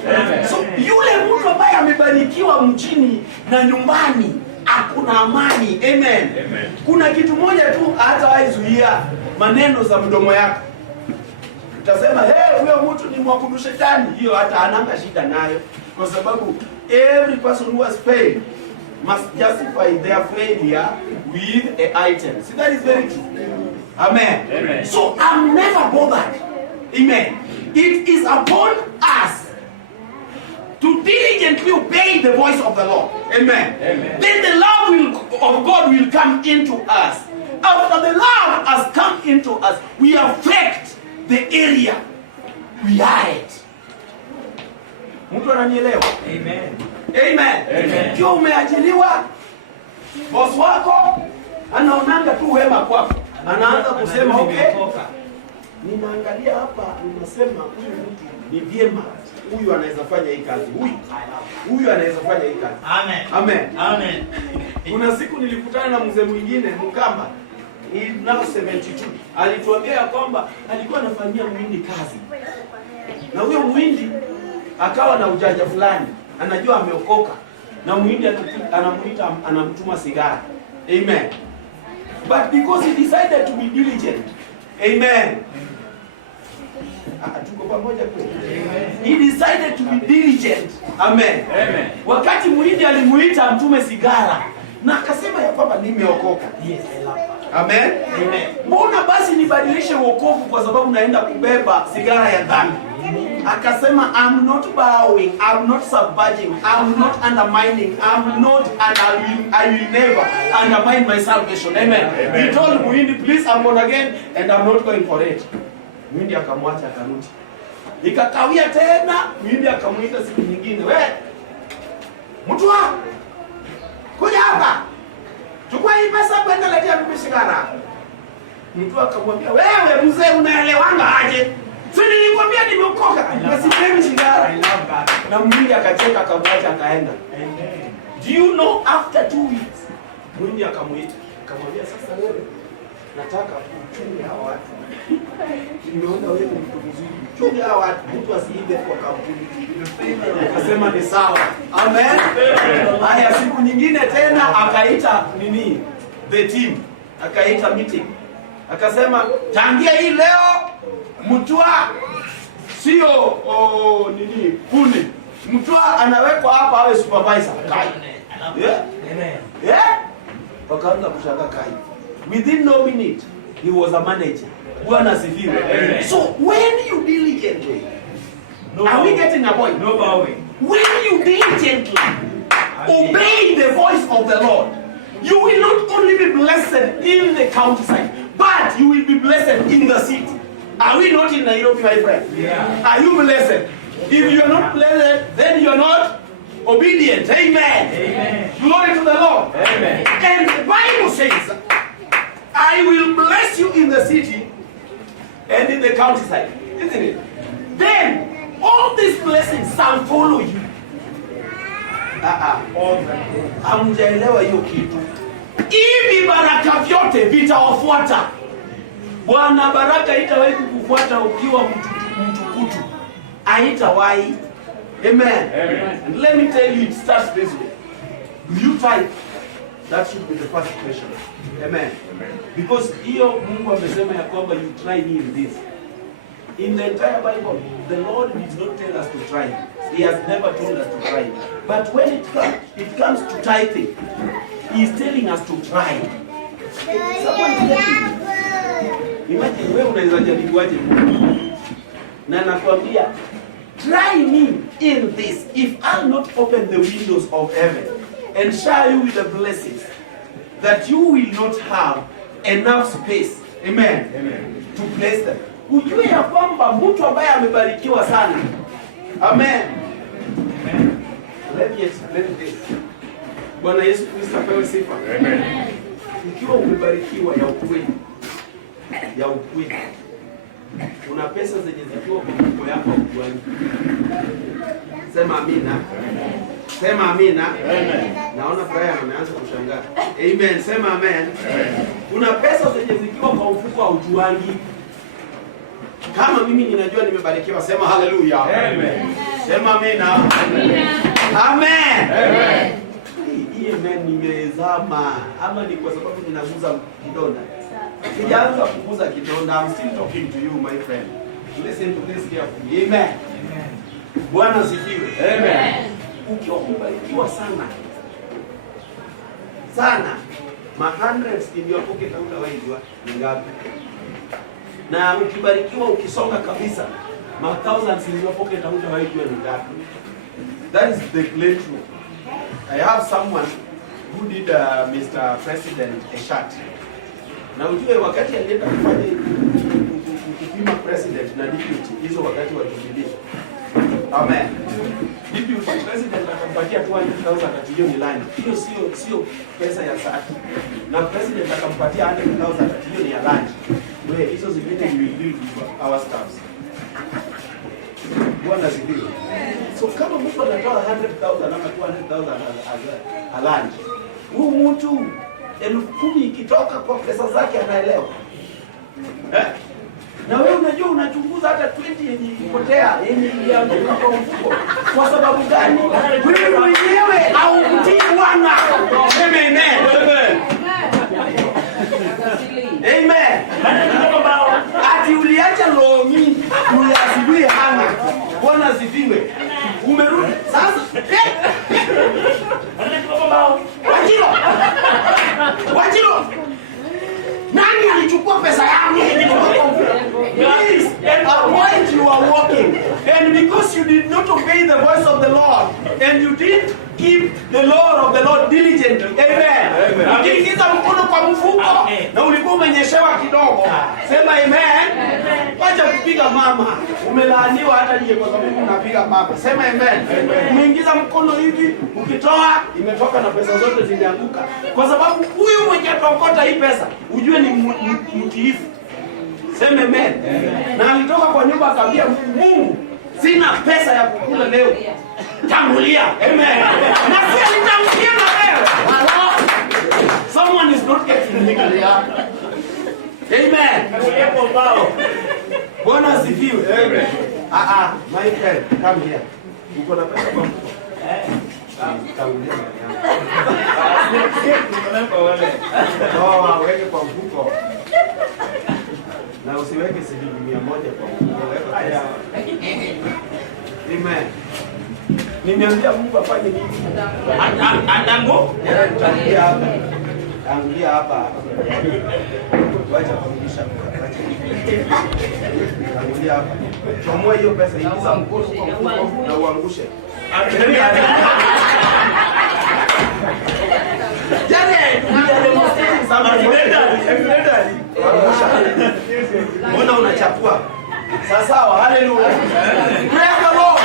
So yule mtu ambaye amebarikiwa mjini na nyumbani hakuna amani. Amen. Kuna kitu moja tu hatawahi zuia maneno za mdomo yako. Utasema huyo mtu ni mwabudu shetani, hiyo hata ananga shida nayo, kwa sababu every person who has failed must justify their failure with an item. See, that is very true. Amen. So I'm never bothered. Amen. It is upon us to diligently obey the voice of the Lord. Amen. Then the love of God will come into us. After the love has come into us, we affect the area we are at. Mtu ananielewa? Amen. Amen. Ukiwa umeajiriwa, boss wako anaonanga tu wema kwako, anaanza kusema ninaangalia hapa, ninasema huyu mtu ni vyema, huyu anaweza fanya hii kazi, huyu anaweza fanya hii kazi. Amen. Kuna siku nilikutana na mzee mwingine Mkamba, now 72, alituambia kwamba alikuwa anafanyia Muhindi kazi, na huyo Muhindi akawa na ujanja fulani, anajua ameokoka, na Muhindi anamuita, anamtuma sigara. Amen. But because he decided to be diligent, amen. Tuko pamoja kweli? He decided to be diligent. Amen. Wakati Muhindi alimuita amtume sigara, na akasema ya kwamba nimeokoka. Yes, I love that. Amen. Mbona basi nibadilishe wokovu kwa sababu naenda kubeba sigara ya dhambi? Akasema I'm not bowing, I'm not subverging, I'm not undermining, I'm not, and I will never undermine my salvation. Amen. He told Muhindi, please, I'm born again and I'm not going for it. Muhindi akamwacha akarudi. Ikakawia tena, Muhindi akamuita siku nyingine, mtu wangu, kuja hapa, chukua hii pesa kwenda letea mimi sigara. Mtu akamwambia, wewe mzee unaelewanga aje? So nilikwambia nimeokoka, na sipewi sigara. I love that. Na Muhindi akacheka akamwacha akaenda. Do you know after 2 weeks, Muhindi akamuita, akamwambia, sasa wewe nataka kuchunga hawa watu. Nimeona wewe ni mtu mzuri. Chunga hawa watu, mtu asiibe kwa kampuni. Akasema ni sawa. Amen. Haya, siku nyingine tena akaita the team. Akaita meeting. Akasema tangia hii leo Mtua sio fundi. Mtua anawekwa hapa awe supervisor. Wakaanza kushangaa Kai. Within no minute he was a manager. Bwana asifiwe. So when you diligently, are we getting a point? No bowing. When you diligently obey the voice of the Lord, you will not only be blessed in the countryside, but you will be blessed in the city. Are we not in Nairobi, my friend? Yeah. Are you blessed? If you are not blessed, then you are not obedient. Amen. Glory to the Lord. Amen. And the Bible says, I will bless you in the city and in the countryside. Isn't it? Then all these blessings shall follow you. Hamjaelewa hiyo kitu. Hivi baraka vyote vitawafuata. Bwana baraka haitawahi kukufuata ukiwa mtukutu. Haitawahi. Amen. And let me tell you, it starts this way. Will you tithe? That should be the first question. Amen. Because hiyo Mungu amesema ya kwamba you try me in this. In the entire Bible, the Lord did not tell us to try. He has never told us to try. But when it comes to tithing, He is telling us to try. Someone getting. Imagine wewe unaweza jaribuaje Mungu. Na nakwambia try me in this. If I'll not open the windows of heaven and shower you with the blessings, that you will not have enough space, amen, to place them. Ujue ya kwamba mtu ambaye amebarikiwa sana, amen. Let me explain this. Bwana Yesu Kristo apewe sifa. Amen. Ukiwa umebarikiwa ya ukweli, una pesa zenye zikiwa kwa mfuko yako ujuani. Sema amina. Sema amina. Amen. Naona Brian ameanza kushangaa. Amen. Sema amen. Amen. Una pesa zenye zikiwa kwa mfuko wa ujuani. Kama mimi ninajua nimebarikiwa, sema haleluya. Amen. Sema amina. Amen. Amen. Amen. Hii amen nimezama ama ni kwa sababu ninaguza kidonda? Sijaanza kuguza kidonda. I'm still talking to you my friend. Listen to this carefully. Amen. Amen. Bwana asifiwe. Amen. Ukiwa umebarikiwa sana sana, ma hundreds in your pocket hautawaidiwa ni ngapi? Na ukibarikiwa ukisonga kabisa, ma thousands in your pocket hautawaidiwa ni ngapi? That is the plain truth. I have someone who did Mr. President a shirt. Na ujue wakati alienda kufanya kupima president na deputy, hizo wakati wa Jubilee. Amen. Deputy president akampatia 200,000 ati hiyo ni land. Hiyo sio pesa ya sati. Na president akampatia 100,000 ati hiyo ni ya land. Wewe hizo zingine we will deal with our staffs. Bwana asifiwe. So kama mtu anatoa 100,000 ama 200,000 a land, huyu mtu 10,000 ikitoka kwa pesa zake anaelewa. Na wewe unajua unachunguza hata 20 yenye ipotea, yenye ilianguka kwa mfuko. Kwa sababu gani? Wewe mwenyewe haukutii Bwana. Amen. Amen. Ati uliacha roho mingi, uliasibiwe hana. Bwana asifiwe. Umerudi sasa. Wajiro. Nani alichukua pesa yangu? Please, avoid you are walking. And because you did not obey the voice of the Lord, and you didn't keep the law of the Lord diligently. Amen. Ukiingiza mkono kwa mfuko na ulikuwa umenyeshewa kidogo. Sema amen. Wacha kupiga mama. Umelaaniwa hata nije kwa sababu unapiga mama. Sema amen. Umeingiza mkono hivi, ukitoa imetoka na pesa zote zimeanguka. Kwa sababu huyu mwenye atokota hii pesa, ujue ni mtiifu. Sema amen. Na alitoka kwa nyumba akamwambia Mungu, sina pesa ya kukula leo. Tangulia. Amen. Na si alitangulia na wewe. Someone is not getting legally up. Amen. Bwana asifiwe. Amen. My friend, come here. Uko na pesa kwa mfuko? Tangulia na weke kwa mfuko. Na usiweke shilingi 100 kwa mfuko. Weka. Amen. Nimeambia Mungu afanye nini? Andango? Tangulia hapa. Wacha kurudisha. Tangulia hapa. Chomoa hiyo pesa ingiza mkono kwa mfuko na uangushe. Mbona unachapua? Sawa, haleluya. Praise the Lord.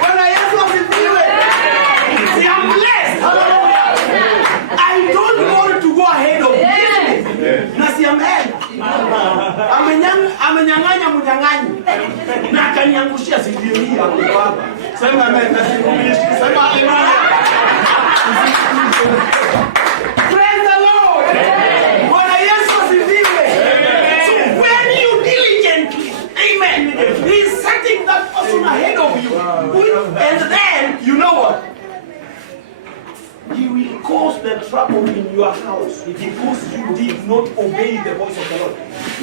Bwana Yesu asifiwe. I am blessed. Hallelujah. I don't want to go ahead of you. Na si ameenda. Amenyang'anya mnyang'anyi. Na akaniangushia sindio hii hapo hapa. Sema amen. Sema haleluya. Praise the Lord. Bwana Yesu asifiwe. So when you diligently, amen, he is setting that person ahead of you. And then, you know what? He will cause the trouble in your house because you did not obey the voice of the Lord.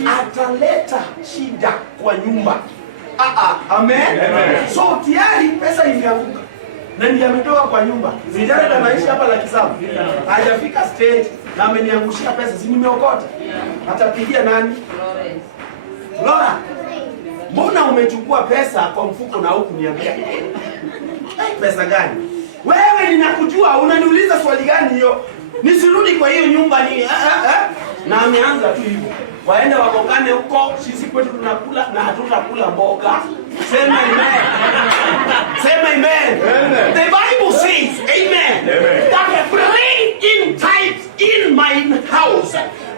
Ataleta shida kwa nyumba. Amen. So tayari pesa imeanguka. Na ndiye ametoka kwa nyumba. Vijana na maisha hapa la Kisamu. Hajafika stage na ameniangushia pesa, si nimeokota. Atapigia nani? Flora. mbona umechukua pesa kwa mfuko na hukuniambia? Pesa gani? Wewe ninakujua, unaniuliza swali gani hiyo? Nisirudi kwa hiyo nyumba ni na ameanza tu hivyo. Waende wagongane huko, sisi kwetu tunakula na hatutakula mboga. Sema amen. Sema amen. Amen. The Bible says, amen, that bring in tithes in my house,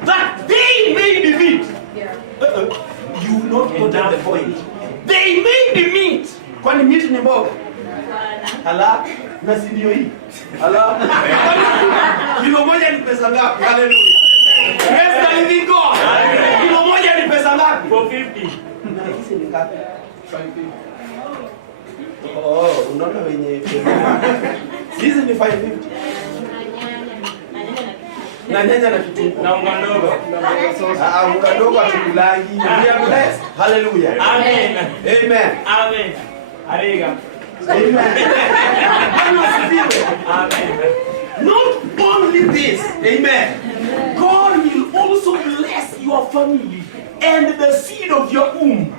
that they may be meat. You not go to the point. They may be meat. Kwani meat ni mboga? Hala, na si ndio hii? Hala. Kilo moja ni pesa ngapi? Hallelujah. Praise the living God. Kilo moja ni pesa ngapi? 450. Na hizi ni ngapi? 550. Oh, unaona wenye hizi ni 550. Na nyanya na kitunguu. Na unga ndogo. Unga ndogo atukulangi. We are blessed. Hallelujah. Amen. Amen. Amen. Ariga. Amen. Amen. Not only this, amen. God will also bless your family and the seed of your womb.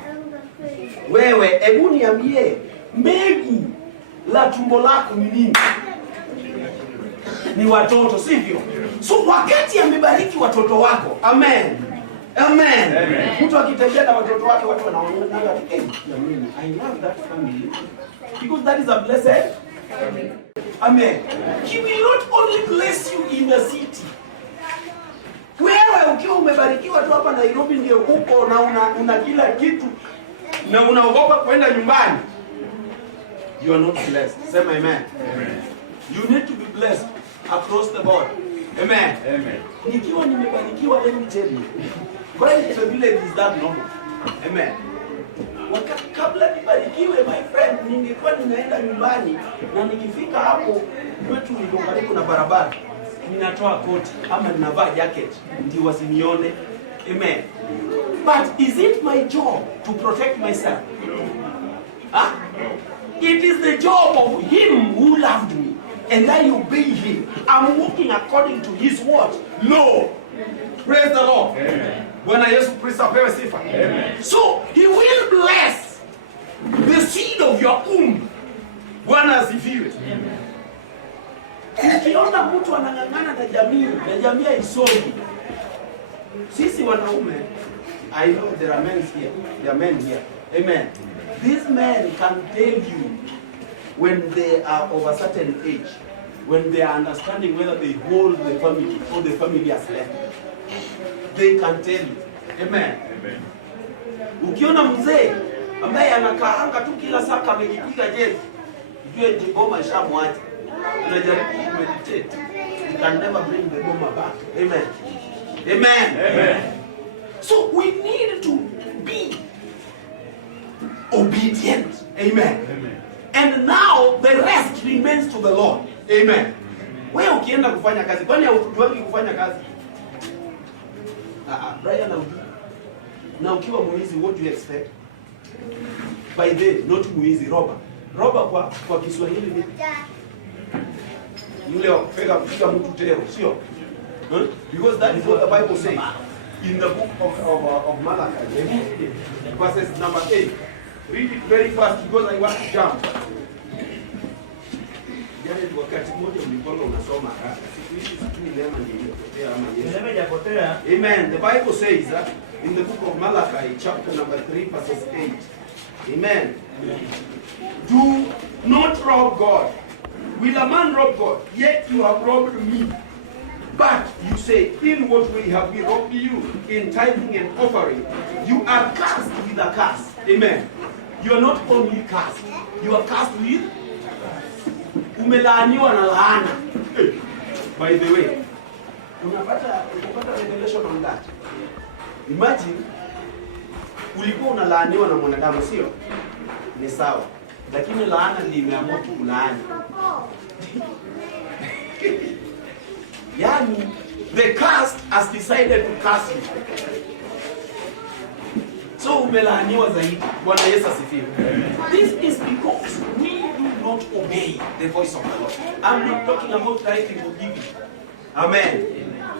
Wewe, hebu niambie, mbegu la tumbo lako ni nini? Ni watoto, sivyo? So wakati amebariki watoto wako, amen. Amen. Mtu akitembea na watoto wake, watu wanaona I love that family because that is a blessed. Amen. He will not only bless you in the city. Wewe ukiwa umebarikiwa tu hapa Nairobi ndio uko na una kila kitu na unaogopa kwenda nyumbani, you are not blessed. Sema amen. Amen. You need to be blessed across the board. Amen. Amen. Nikiwa nimebarikiwa, let me tell you, going to the village is that normal. Amen. Wakati kabla nibarikiwe, my friend, ningekuwa ninaenda nyumbani na nikifika hapo kwetu niko karibu na barabara, ninatoa koti ama ninavaa jacket ndio wasinione. Amen. But is it my job to protect myself? It is the job of him who loved me and I obey him. I'm walking according to his word. No. Praise the Lord. Amen. Bwana Yesu Kristo apewe sifa. Amen. So he will bless the seed of your womb. Bwana asifiwe. Amen. Ukiona mtu anang'ang'ana na jamii haisomi. Sisi wanaume, I know there are men here. There are men here. Amen. These men can tell you when they are of a certain age, when they are understanding whether they hold the family or the family has left. They can tell you. Amen. Amen. Ukiona mzee ambaye anakaanga tu kila saa kama amejipiga jezi, ujue ngoma ishamwacha. Unajaribu kumeditate. You can never bring the ngoma back. Amen. Amen. Amen. So we need to be obedient. Amen. Amen. And now the rest remains to the Lord. Amen. Wewe ukienda kufanya kazi, kwani haujuangi kufanya kazi? Brian, na ukiwa mwizi, what do you expect? By then, not mwizi, robber. Robber kwa Kiswahili ni yule wa kupiga mtu tero, sio? Because that is what the Bible says in the book of Malachi, verses number 8. Read it very fast because I want to jump. Wakati mmoja ulikuwa unasoma siku hizi lema nilipotea ama Yesu. Lema hajapotea. Amen. The Bible says in the book of Malachi chapter number 3 verses 8. Amen. Do not rob God. Will a man rob God? Yet you have robbed me. But you say, in what way have we robbed you? In tithing and offering. You are cursed with a curse. Amen. You are not only cursed, you are cursed with umelaaniwa na laana. By the way, unapata revelation on that. Imagine ulikuwa unalaaniwa na mwanadamu, sio? Ni sawa. Lakini laana limeamua kulaani. Yani, the curse has decided to curse you. So umelaaniwa zaidi. Bwana Yesu asifiwe. This is because we do not obey the voice of the Lord. I'm not talking about tithing or giving. Amen.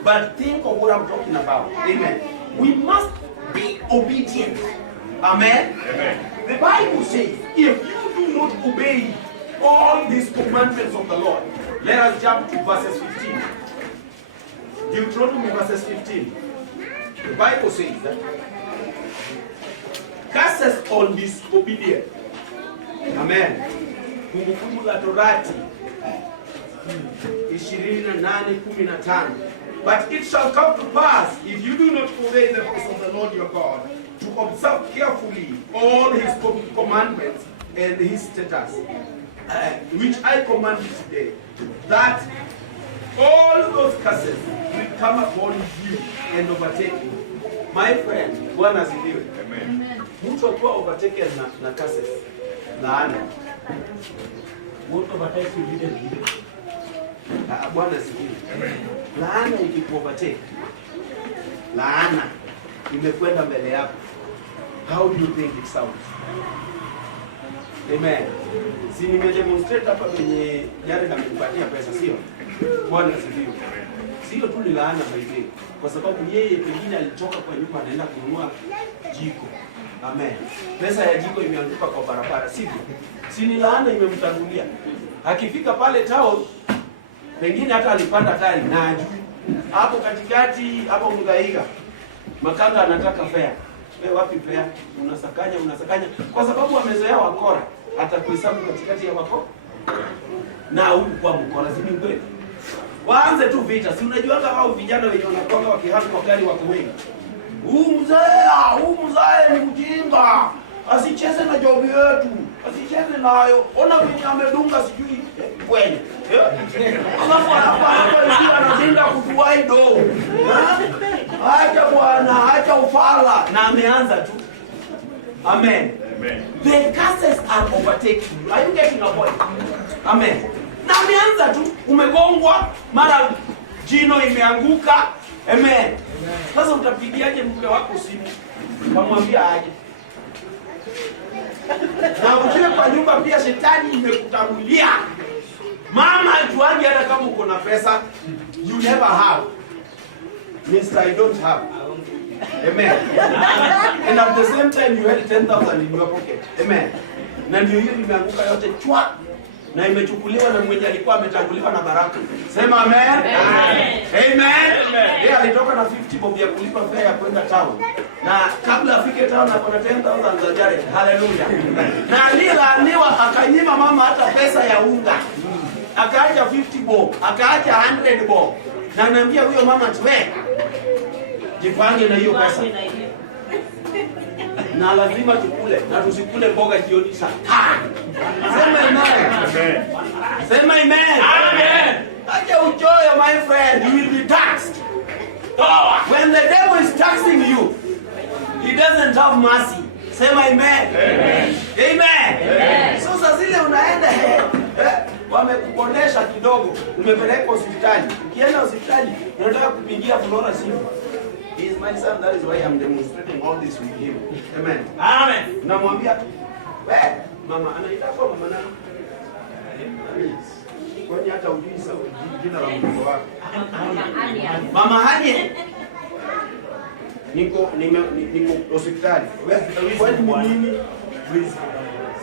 But think of what I'm talking about. Amen. We must be obedient. Amen? Amen. The Bible says, if you do not obey all these commandments of the Lord, let us jump to verses 15. Deuteronomy verses 15. The Bible says that curses on disobedience. Amen. Kumbukumbu la Torati 28:15. But it shall come to pass, if you do not obey the voice of the Lord your God, to observe carefully all his commandments and his statutes, which I command you today, that all those curses will come upon you and overtake you. My friend, Bwana asifiwe. Amen. Mtu akiwa overtaken na curses, laana. Mtu overtake vile vile. Bwana asifiwe. Laana ikikuovertake, laana imekwenda mbele yako. How do you think it sounds? Amen. Si nimedemonstrate hapa kwenye Jared amenipatia pesa, sio? Bwana asifiwe. Sio tu ni laana baadaye, kwa sababu yeye pengine alitoka kwa nyumba anaenda kununua jiko. Amen. Pesa ya jiko imeanguka kwa barabara, sivyo? Si ni laana imemtangulia. Akifika pale town, pengine hata alipanda gari na ajui. Hapo katikati, hapo Mgaiga, makanga anataka fare. Wewe wapi fare? Unasakanya kwa sababu amezoea wakora. Atakuhesabu katikati ya wakora. Na huku kwa mkora, si ni kweli? Waanze tu vita. Si unajuanga hao vijana wenye wanakonga wakihama kwa gari wako wengi. Huu mzee ni mjinga. Asicheze na job yetu. Asicheze nayo. Ona vile amedunga sijui kwenye. Alafu hapa anazinda kutuwai do. Acha bwana, acha ufala na ameanza tu. Amen. Amen. The curses are overtaking you. Are you getting a point? Amen. Na ameanza tu, umegongwa, mara jino imeanguka. Amen. Sasa utapigiaje mke wako simu? Kamwambia aje. Na ukiwa kwa nyumba pia shetani imekutangulia. Mama atuangi hata kama uko na pesa, you never have. Mr. I don't have. Amen. And at the same time you had 10,000 in your pocket. Amen. Na ndio hiyo imeanguka yote chwa na imechukuliwa na mwenye alikuwa ametanguliwa na baraka. Sema amen. Amen. Amen. Yeye alitoka na 50 bob ya kulipa fare ya kwenda town. Na kabla afike town akona 10,000 za Jared. Hallelujah. Na alilaaniwa akanyima mama hata pesa ya unga. Akaacha 50 bob, akaacha 100 bob. Na anambia huyo mama tuwe jipange na hiyo pesa. Na lazima tukule na tusikule mboga jioni saa 5. Sema amen. Sema amen. Amen. Acha uchoyo my friend, you will be taxed. When the devil is taxing you, he doesn't have mercy. Sema amen. Amen. Amen. So sasa zile unaenda wamekupondesha kidogo, umepeleka hospitali. Ukienda hospitali unataka kupigia Flora simu. He is my son, that is why I am demonstrating all this with him. Amen. Amen. Namwambia, mama anaita kwa mama nani? Kwani hata ujui jina la mtoto wako? Mama Hanie. Niko hospitali. Kwani ni nini? Please.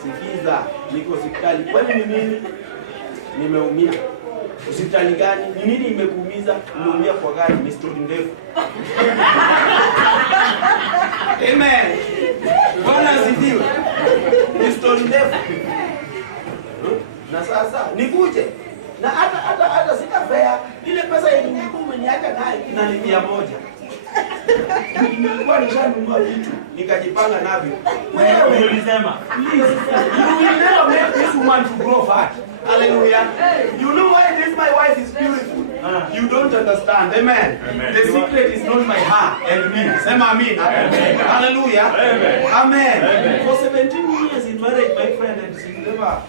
Sikiza, niko hospitali. Kwani ni nini? Nimeumia. Hospitali gani? Ni nini imekuumiza? Nimeumia kwa gari, ni story ndefu. Amen. Bwana asifiwe. Ni story ndefu. Na sasa nikuje. Na hata sina fare. Ile pesa yenye nilikuwa umeniacha nayo ina 100. Nilikuwa nishanunua vitu, nikajipanga navyo. Wewe ulisema, you will never make this woman to grow fat. Hallelujah. You know why this my wife is beautiful? You don't understand. Amen. Amen. The secret is not my her and me. Say amen. Hallelujah. Amen. Amen. Amen. For 17 years in marriage, my friend, and she's never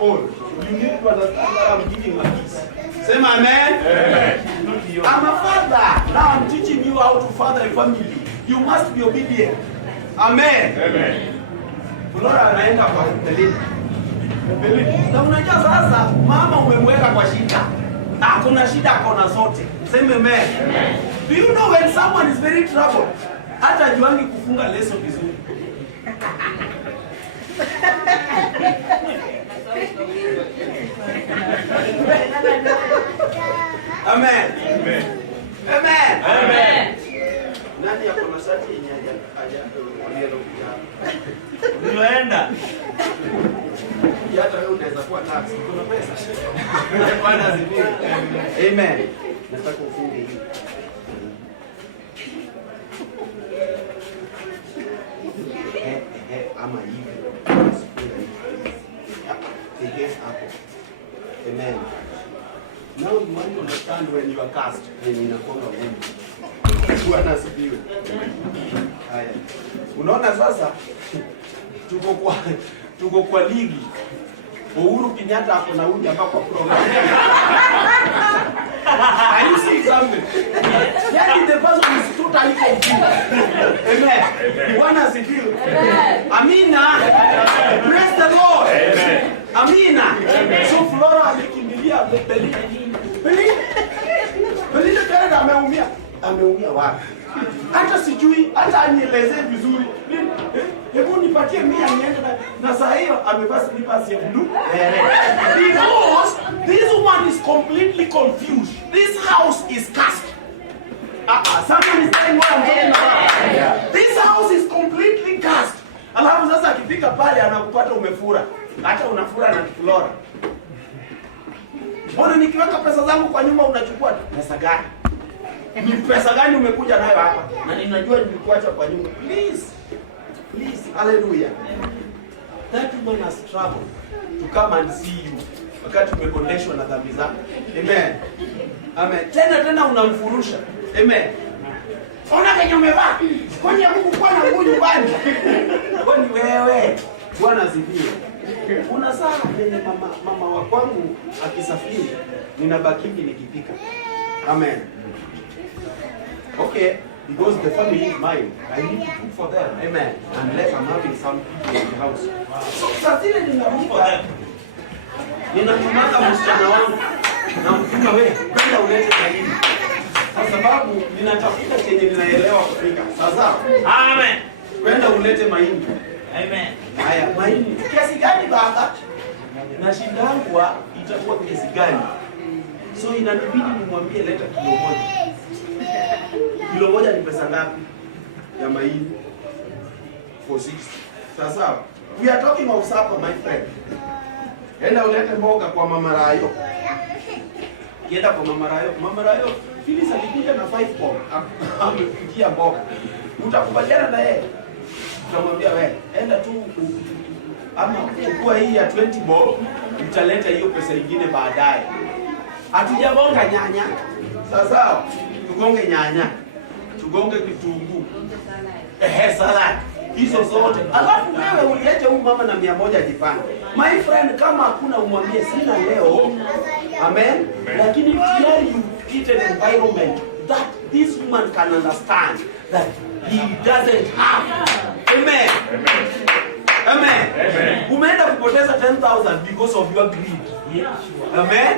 old. You need to understand that I'm giving her peace. Say amen. Amen. I'm a father. Now I'm teaching you how to father a family. You must be obedient. Amen. Amen. Flora anaenda kwa Belinda. Na unajua sasa mama umemweka kwa shida. Hakuna shida kona zote. Sema amen. Do you know when someone is very troubled, hata juangi kufunga leso vizuri. Amen. Amen. Amen. Nani yako na shati yenye haja Unaenda. hata wewe unaweza kuwa tax. Kuna pesa. Bwana asifiwe. Amen. Nataka ufunge hivi. Ama hivi. Hapo. Amen. Now you want to understand when you are cast, when inakuwa ngumu. Bwana asifiwe. Haya. Unaona sasa tuko kwa ligi. Uhuru Kenyatta ako na uja hapa kwa program. Are you seeing something? Yeah, the person is totally confused. Amen. Bwana asifiwe. Amina. Praise the Lord. Amen. Amina. So Flora alikimbilia Belinda tena ameumia. Ameumia wapi? Hata sijui, hata anielezee vizuri. Hebu nipatie 100 niende na saa hiyo amevaa slippers ya blue. Because this woman is completely confused. This house is cursed. Someone is saying what I'm talking about. Yeah. This house is completely cursed. Alafu sasa akifika pale anakupata umefura. Hata unafura na Flora. Mbona nikiweka pesa zangu kwa nyumba unachukua pesa gani? Ni pesa gani umekuja nayo hapa? Na ninajua nilikuacha kwa nyumba. Please. Hallelujah. That woman has struggled to come and see you. Wakati umekondeshwa na dhambi zako. Amen. Amen. Tena unamfurusha. Amen. Ona kenye umevaa. Kwani Mungu kwa na nguvu nyumbani. Kwani wewe Bwana asifiwe. Una saa yenye mama wa kwangu akisafiri ninabakiki nikipika. Amen. Okay, because the family is mine, I need to cook for them. Amen. Unless I'm having some people in the house. So sasa ninarudi ninamamaza msichana wangu na mkuma wewe kwenda ulete zaidi. Kwa sababu ninatafuta chenye ninaelewa kupika. Sasa amen. Kwenda ulete mahindi. Amen. Haya, mahindi kiasi gani baba? Na shindangwa itakuwa kiasi gani? So inanibidi nimwambie leta kilo moja. Kilo moja ni pesa ngapi? Ya mahindi 460. Sasa we are talking of supper, my friend. Enda ulete mboga kwa Mama Rayo. Kienda kwa Mama Rayo, Phyllis alikuja na 5 bob. Amepigia mboga. Utakubaliana na yeye? Utamwambia wewe, enda tu ama chukua hii ya 20 bob, utaleta hiyo pesa nyingine baadaye. Hatujagonga nyanya. Sasa tugonge nyanya. Tugonge kitunguu. Salad. Hizo zote. Alafu wewe ulete huyu mama na 100 ajipange. My friend, kama hakuna umwambie sina leo. Amen. Lakini tayari you create an environment that this woman can understand that he doesn't have. Amen. Amen. Amen. Umeenda kupoteza 10,000 because of your greed. Yeah. Amen.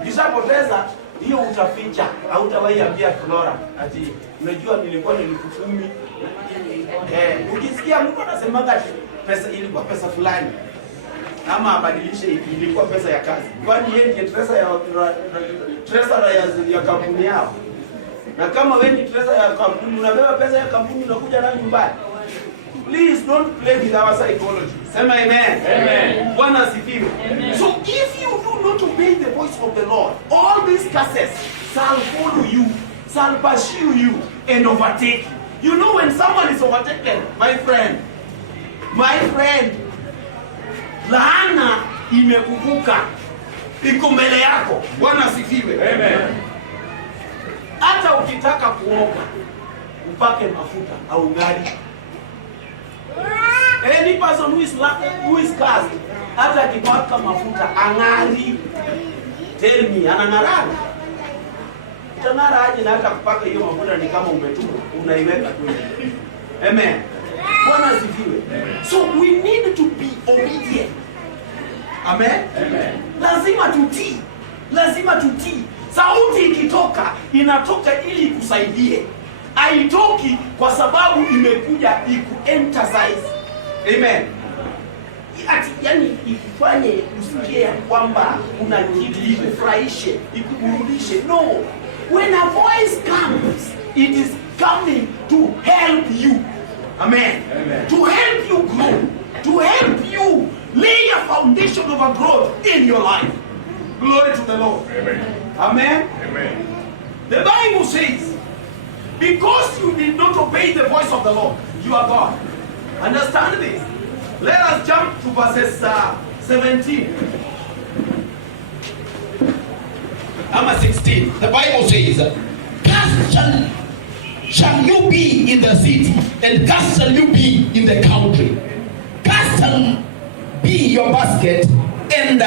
Ukishapoteza hiyo utaficha, hautawahi ambia Flora ati unajua nilikuwa nilikukumi. Ukisikia mtu anasemaga pesa ilikuwa pesa fulani ama abadilishe ilikuwa pesa ya kazi. Kwani yeye ndiye treasurer ya kampuni yao. Na kama wewe ni treasurer ya kampuni unabeba pesa ya kampuni unakuja nayo nyumbani. Please don't play with our psychology. Sema amen. Amen. Bwana asifiwe. So if you do not obey the voice of the Lord, all these curses shall follow you, shall pursue you and overtake you. You know when someone is overtaken, my friend, laana imekuvuka, iko mbele yako. Bwana asifiwe. Amen. Hata ukitaka kuoga, upake mafuta au ngari. Any person who is cursed, hata akipaka mafuta ang'ari. Tell me, anang'ara? Utang'ara aje na hata kupaka hiyo mafuta ni kama umetumwa, unaiweka tu. Amen. Bwana asifiwe. So we need to be obedient. Amen. Amen. Lazima tutii. Sauti ikitoka, inatoka ili kusaidie. Haitoki kwa sababu imekuja iku-emphasize Amen. Yani ifanye usikie kwamba kuna kitu ikufurahishe, ikuburudishe. No. When a voice comes, it is coming to help you. Amen. Amen. To help you grow. To help you lay a foundation of a growth in your life. Glory to the Lord. Amen. Amen. Amen. The Bible says, because you did not obey the voice of the Lord, you are God. Understand this. Let us jump to verses 17. 16. The Bible says, "Cursed shall you be in the city, and cursed shall you be in the country. Cursed shall be your basket and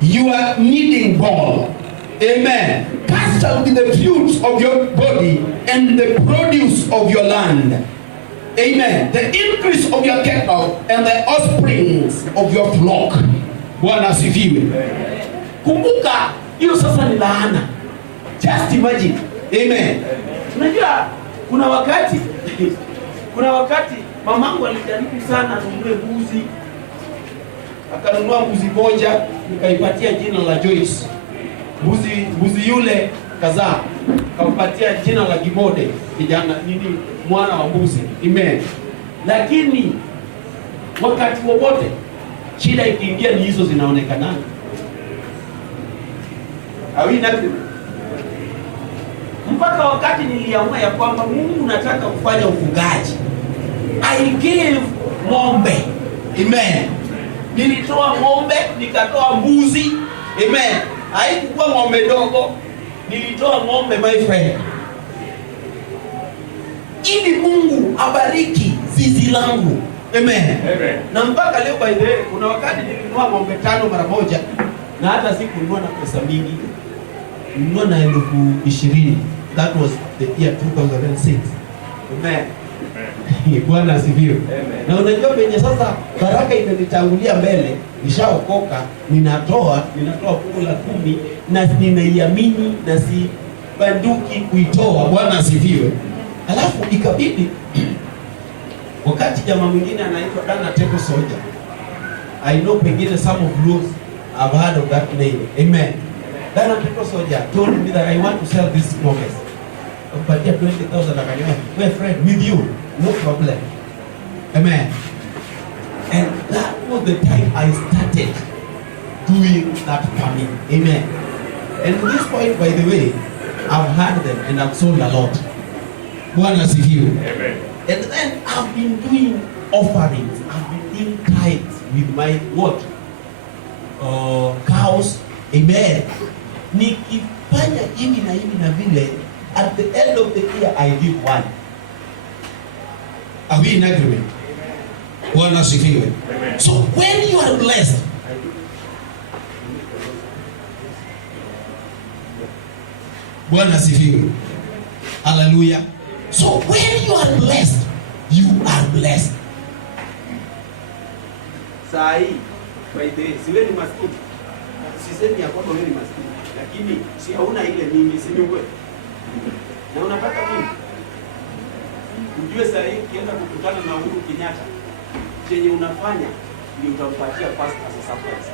your kneading bowl." Amen. "Cursed shall be the fruits of your body and the produce of your land." Amen. "The increase of your cattle and the offsprings of your flock." Bwana asifiwe. Kumbuka, hiyo sasa ni laana. Just imagine. Amen. Unajua kuna wakati mamangu alijaribu sana anunue mbuzi. Akanunua mbuzi moja, nikaipatia jina la Joyce. Mbuzi yule kazaa, akampatia jina la Gimode, kijana mwana wa mbuzi. Amen. Lakini wakati wowote shida ikiingia ni hizo zinaonekana. Mpaka wakati niliamua ya kwamba Mungu nataka kufanya ufugaji, I gave ng'ombe. Amen. Nilitoa ng'ombe, nikatoa mbuzi. Amen. Haikuwa ng'ombe dogo, nilitoa ng'ombe, my friend, ili Mungu abariki zizi langu. Amen. Amen. Na mpaka leo by the way, kuna wakati nilinunua ng'ombe 5 mara moja, na hata sikununua na pesa mingi. Nilinunua na 20,000. That was the year 2006. Amen. Bwana asifiwe. Na unajua penye sasa baraka imenitangulia mbele, nishaokoka, ninatoa fungu la 10 na ninaiamini na si banduki kuitoa. Bwana asifiwe. Alafu ikabidi wakati jamaa mwingine anaitwa Dana Teko Soldier. I know pengine some of you have heard of that name. Amen. Dana Teko Soldier told me that I want to sell this promise. Upatia 20,000 akaniambia, "My friend, with you, no problem." Amen. And that was the time I started doing that farming. Amen. And at this point, by the way, I've had them and I've sold a lot. Bwana asifiwe. Amen. And then I've been doing offerings. I've been doing tithes with my what? Cows. Amen. Nikifanya hivi na vile, at the end of the year I give one. Are we in agreement? Bwana asifiwe. So when you are blessed, Bwana asifiwe. Hallelujah. So when you are blessed, you are blessed. Sai, by the way, siwe ni maskini. Sisemi ya kwamba wewe ni maskini, lakini si hauna ile mingi, si ni kweli? Na unapata nini? Ujue saa hii ukienda kukutana na Uhuru Kenyatta, chenye unafanya ni utampatia first as a surprise.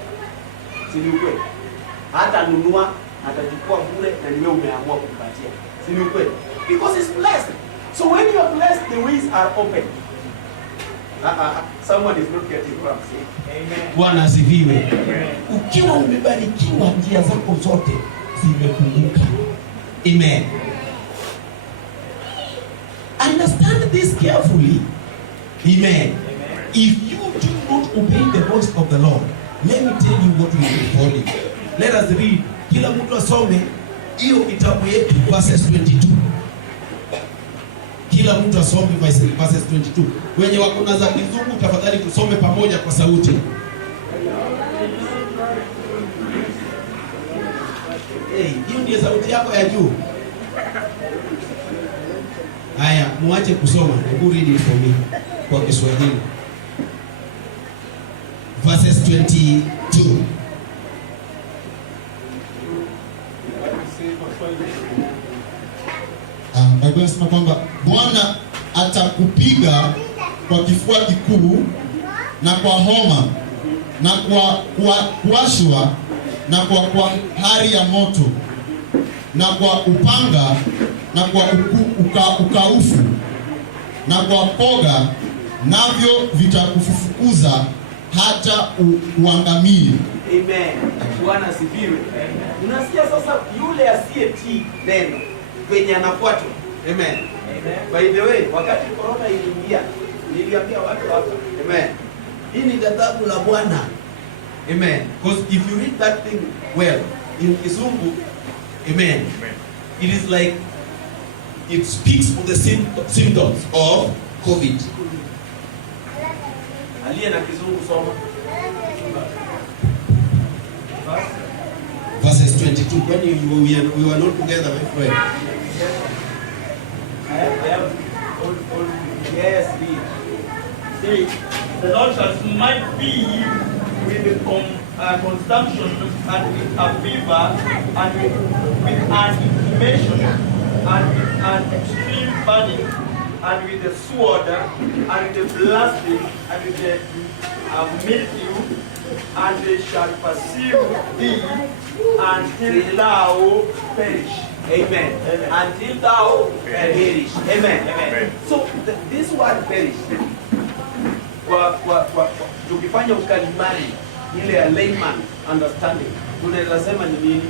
Si ni kweli? Hata nunua, atachukua bure na niwe umeamua kumpatia. Si ni kweli? Because it's blessed. So when you are blessed, the ways are open. Someone is not getting what I'm saying. Amen. Bwana asifiwe. Ukiwa umebarikiwa, njia zako zote zimefunguka. Amen. Understand this carefully. Amen. If you do not obey the voice of the Lord, let me tell you what will befall you. Let us read. Kila mtu asome hiyo kitabu yetu verses 22. Kila mtu asome verses 22. Wenye wako na za kizungu tafadhali tusome pamoja kwa sauti. Hiyo ndiyo sauti yako ya juu. Haya, muache kusoma. Hebu read it for me kwa Kiswahili. Verses 22. Biblia inasema kwamba Bwana atakupiga kwa kifua kikuu na kwa homa na kwa kuwashwa na kwa hari ya moto na kwa upanga na kwa ukaufu na kwa koga, navyo vitakufukuza hata uangamie. Amen. Bwana asifiwe. Unasikia sasa, yule asiyetii neno kwenye anafuatwa. Amen. By the way, wakati corona iliingia, niliambia watu hapa, amen, hii ni ghadhabu la Bwana. Amen. Because if you read that thing well in Kizungu, amen, it is like it speaks of the symptoms of COVID. Aliye na Kizungu soma. Verses 22. When we were not together, my friend. Yes, Say, the Lord shall smite thee with consumption and with a fever and with an inflammation and with an extreme burning and with the sword and with the blasting and with the mildew, and they shall pursue thee until thou perish. Amen. Until thou perish. Amen. Amen. So this word perish, tukifanya ukalimani ile ya layman understanding, tunaweza sema ni nini?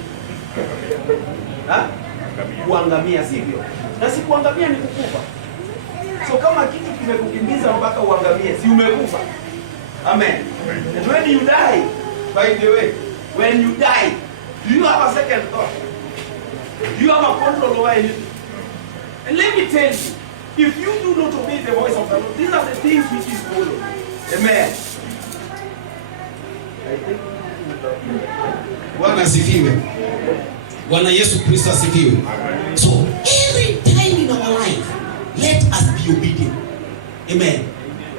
Kuangamia, sivyo? Na si kuangamia ni kukufa. So kama kitu kimekukimbiza mpaka uangamie, si umekufa? Amen. And when you die, by the way, when you die, do you have a second thought? Do you have a control over anything? And let me tell you, if you do not obey the voice of the Lord, these are the things which is followed. Amen. Bwana asifiwe. Bwana Yesu Kristo asifiwe. So every time in our life, let us be obedient. Amen.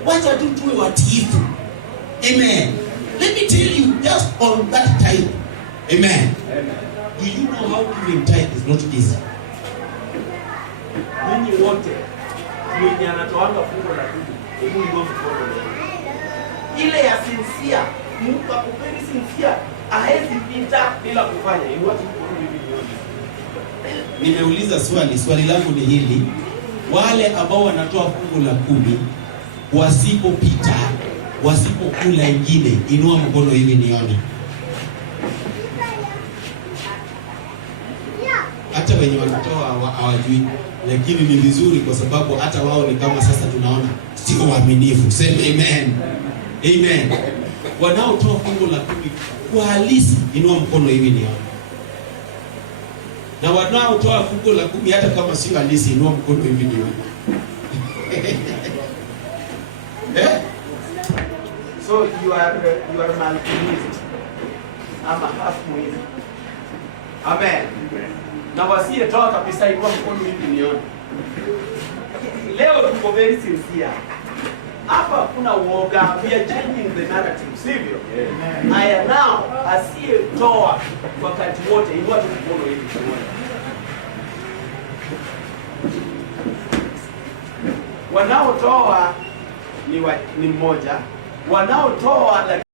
Wacha tu tuwe watiifu. Amen. Let me tell you, just on that time. Amen. Do you know how giving tithe is not easy? Ninyi wote mwenye anatoanga fungu la kumi, hebu niombe mkono leo. Ile ya sincere, Mungu akupeni sincere, haezi pita bila kufanya. Ni watu mkono hivi. Nimeuliza swali langu ni hili. Wale ambao wanatoa fungu la kumi, wasipopita, wasipokula ingine, inua mkono hivi nione. Hata wenye wanatoa hawajui, lakini ni vizuri kwa sababu hata wao ni kama sasa tunaona sio waaminifu. Sema amen. Amen. Wanaotoa fungu la kumi kwa halisi, inua mkono hivi nione. Na wanaotoa fungu la kumi hata kama sio halisi, inua mkono hivi nione. So you are Malcolmist. Ama half Muizi. Amen. Na wasiye toa kabisa, inua mkono hivi nione. Leo tuko very sincere. Hapa kuna uoga, we are changing the narrative, sivyo? Haya, now asiye toa wakati wote, inua tu mkono hivi nione. Wanaotoa ni mmoja, wanaotoa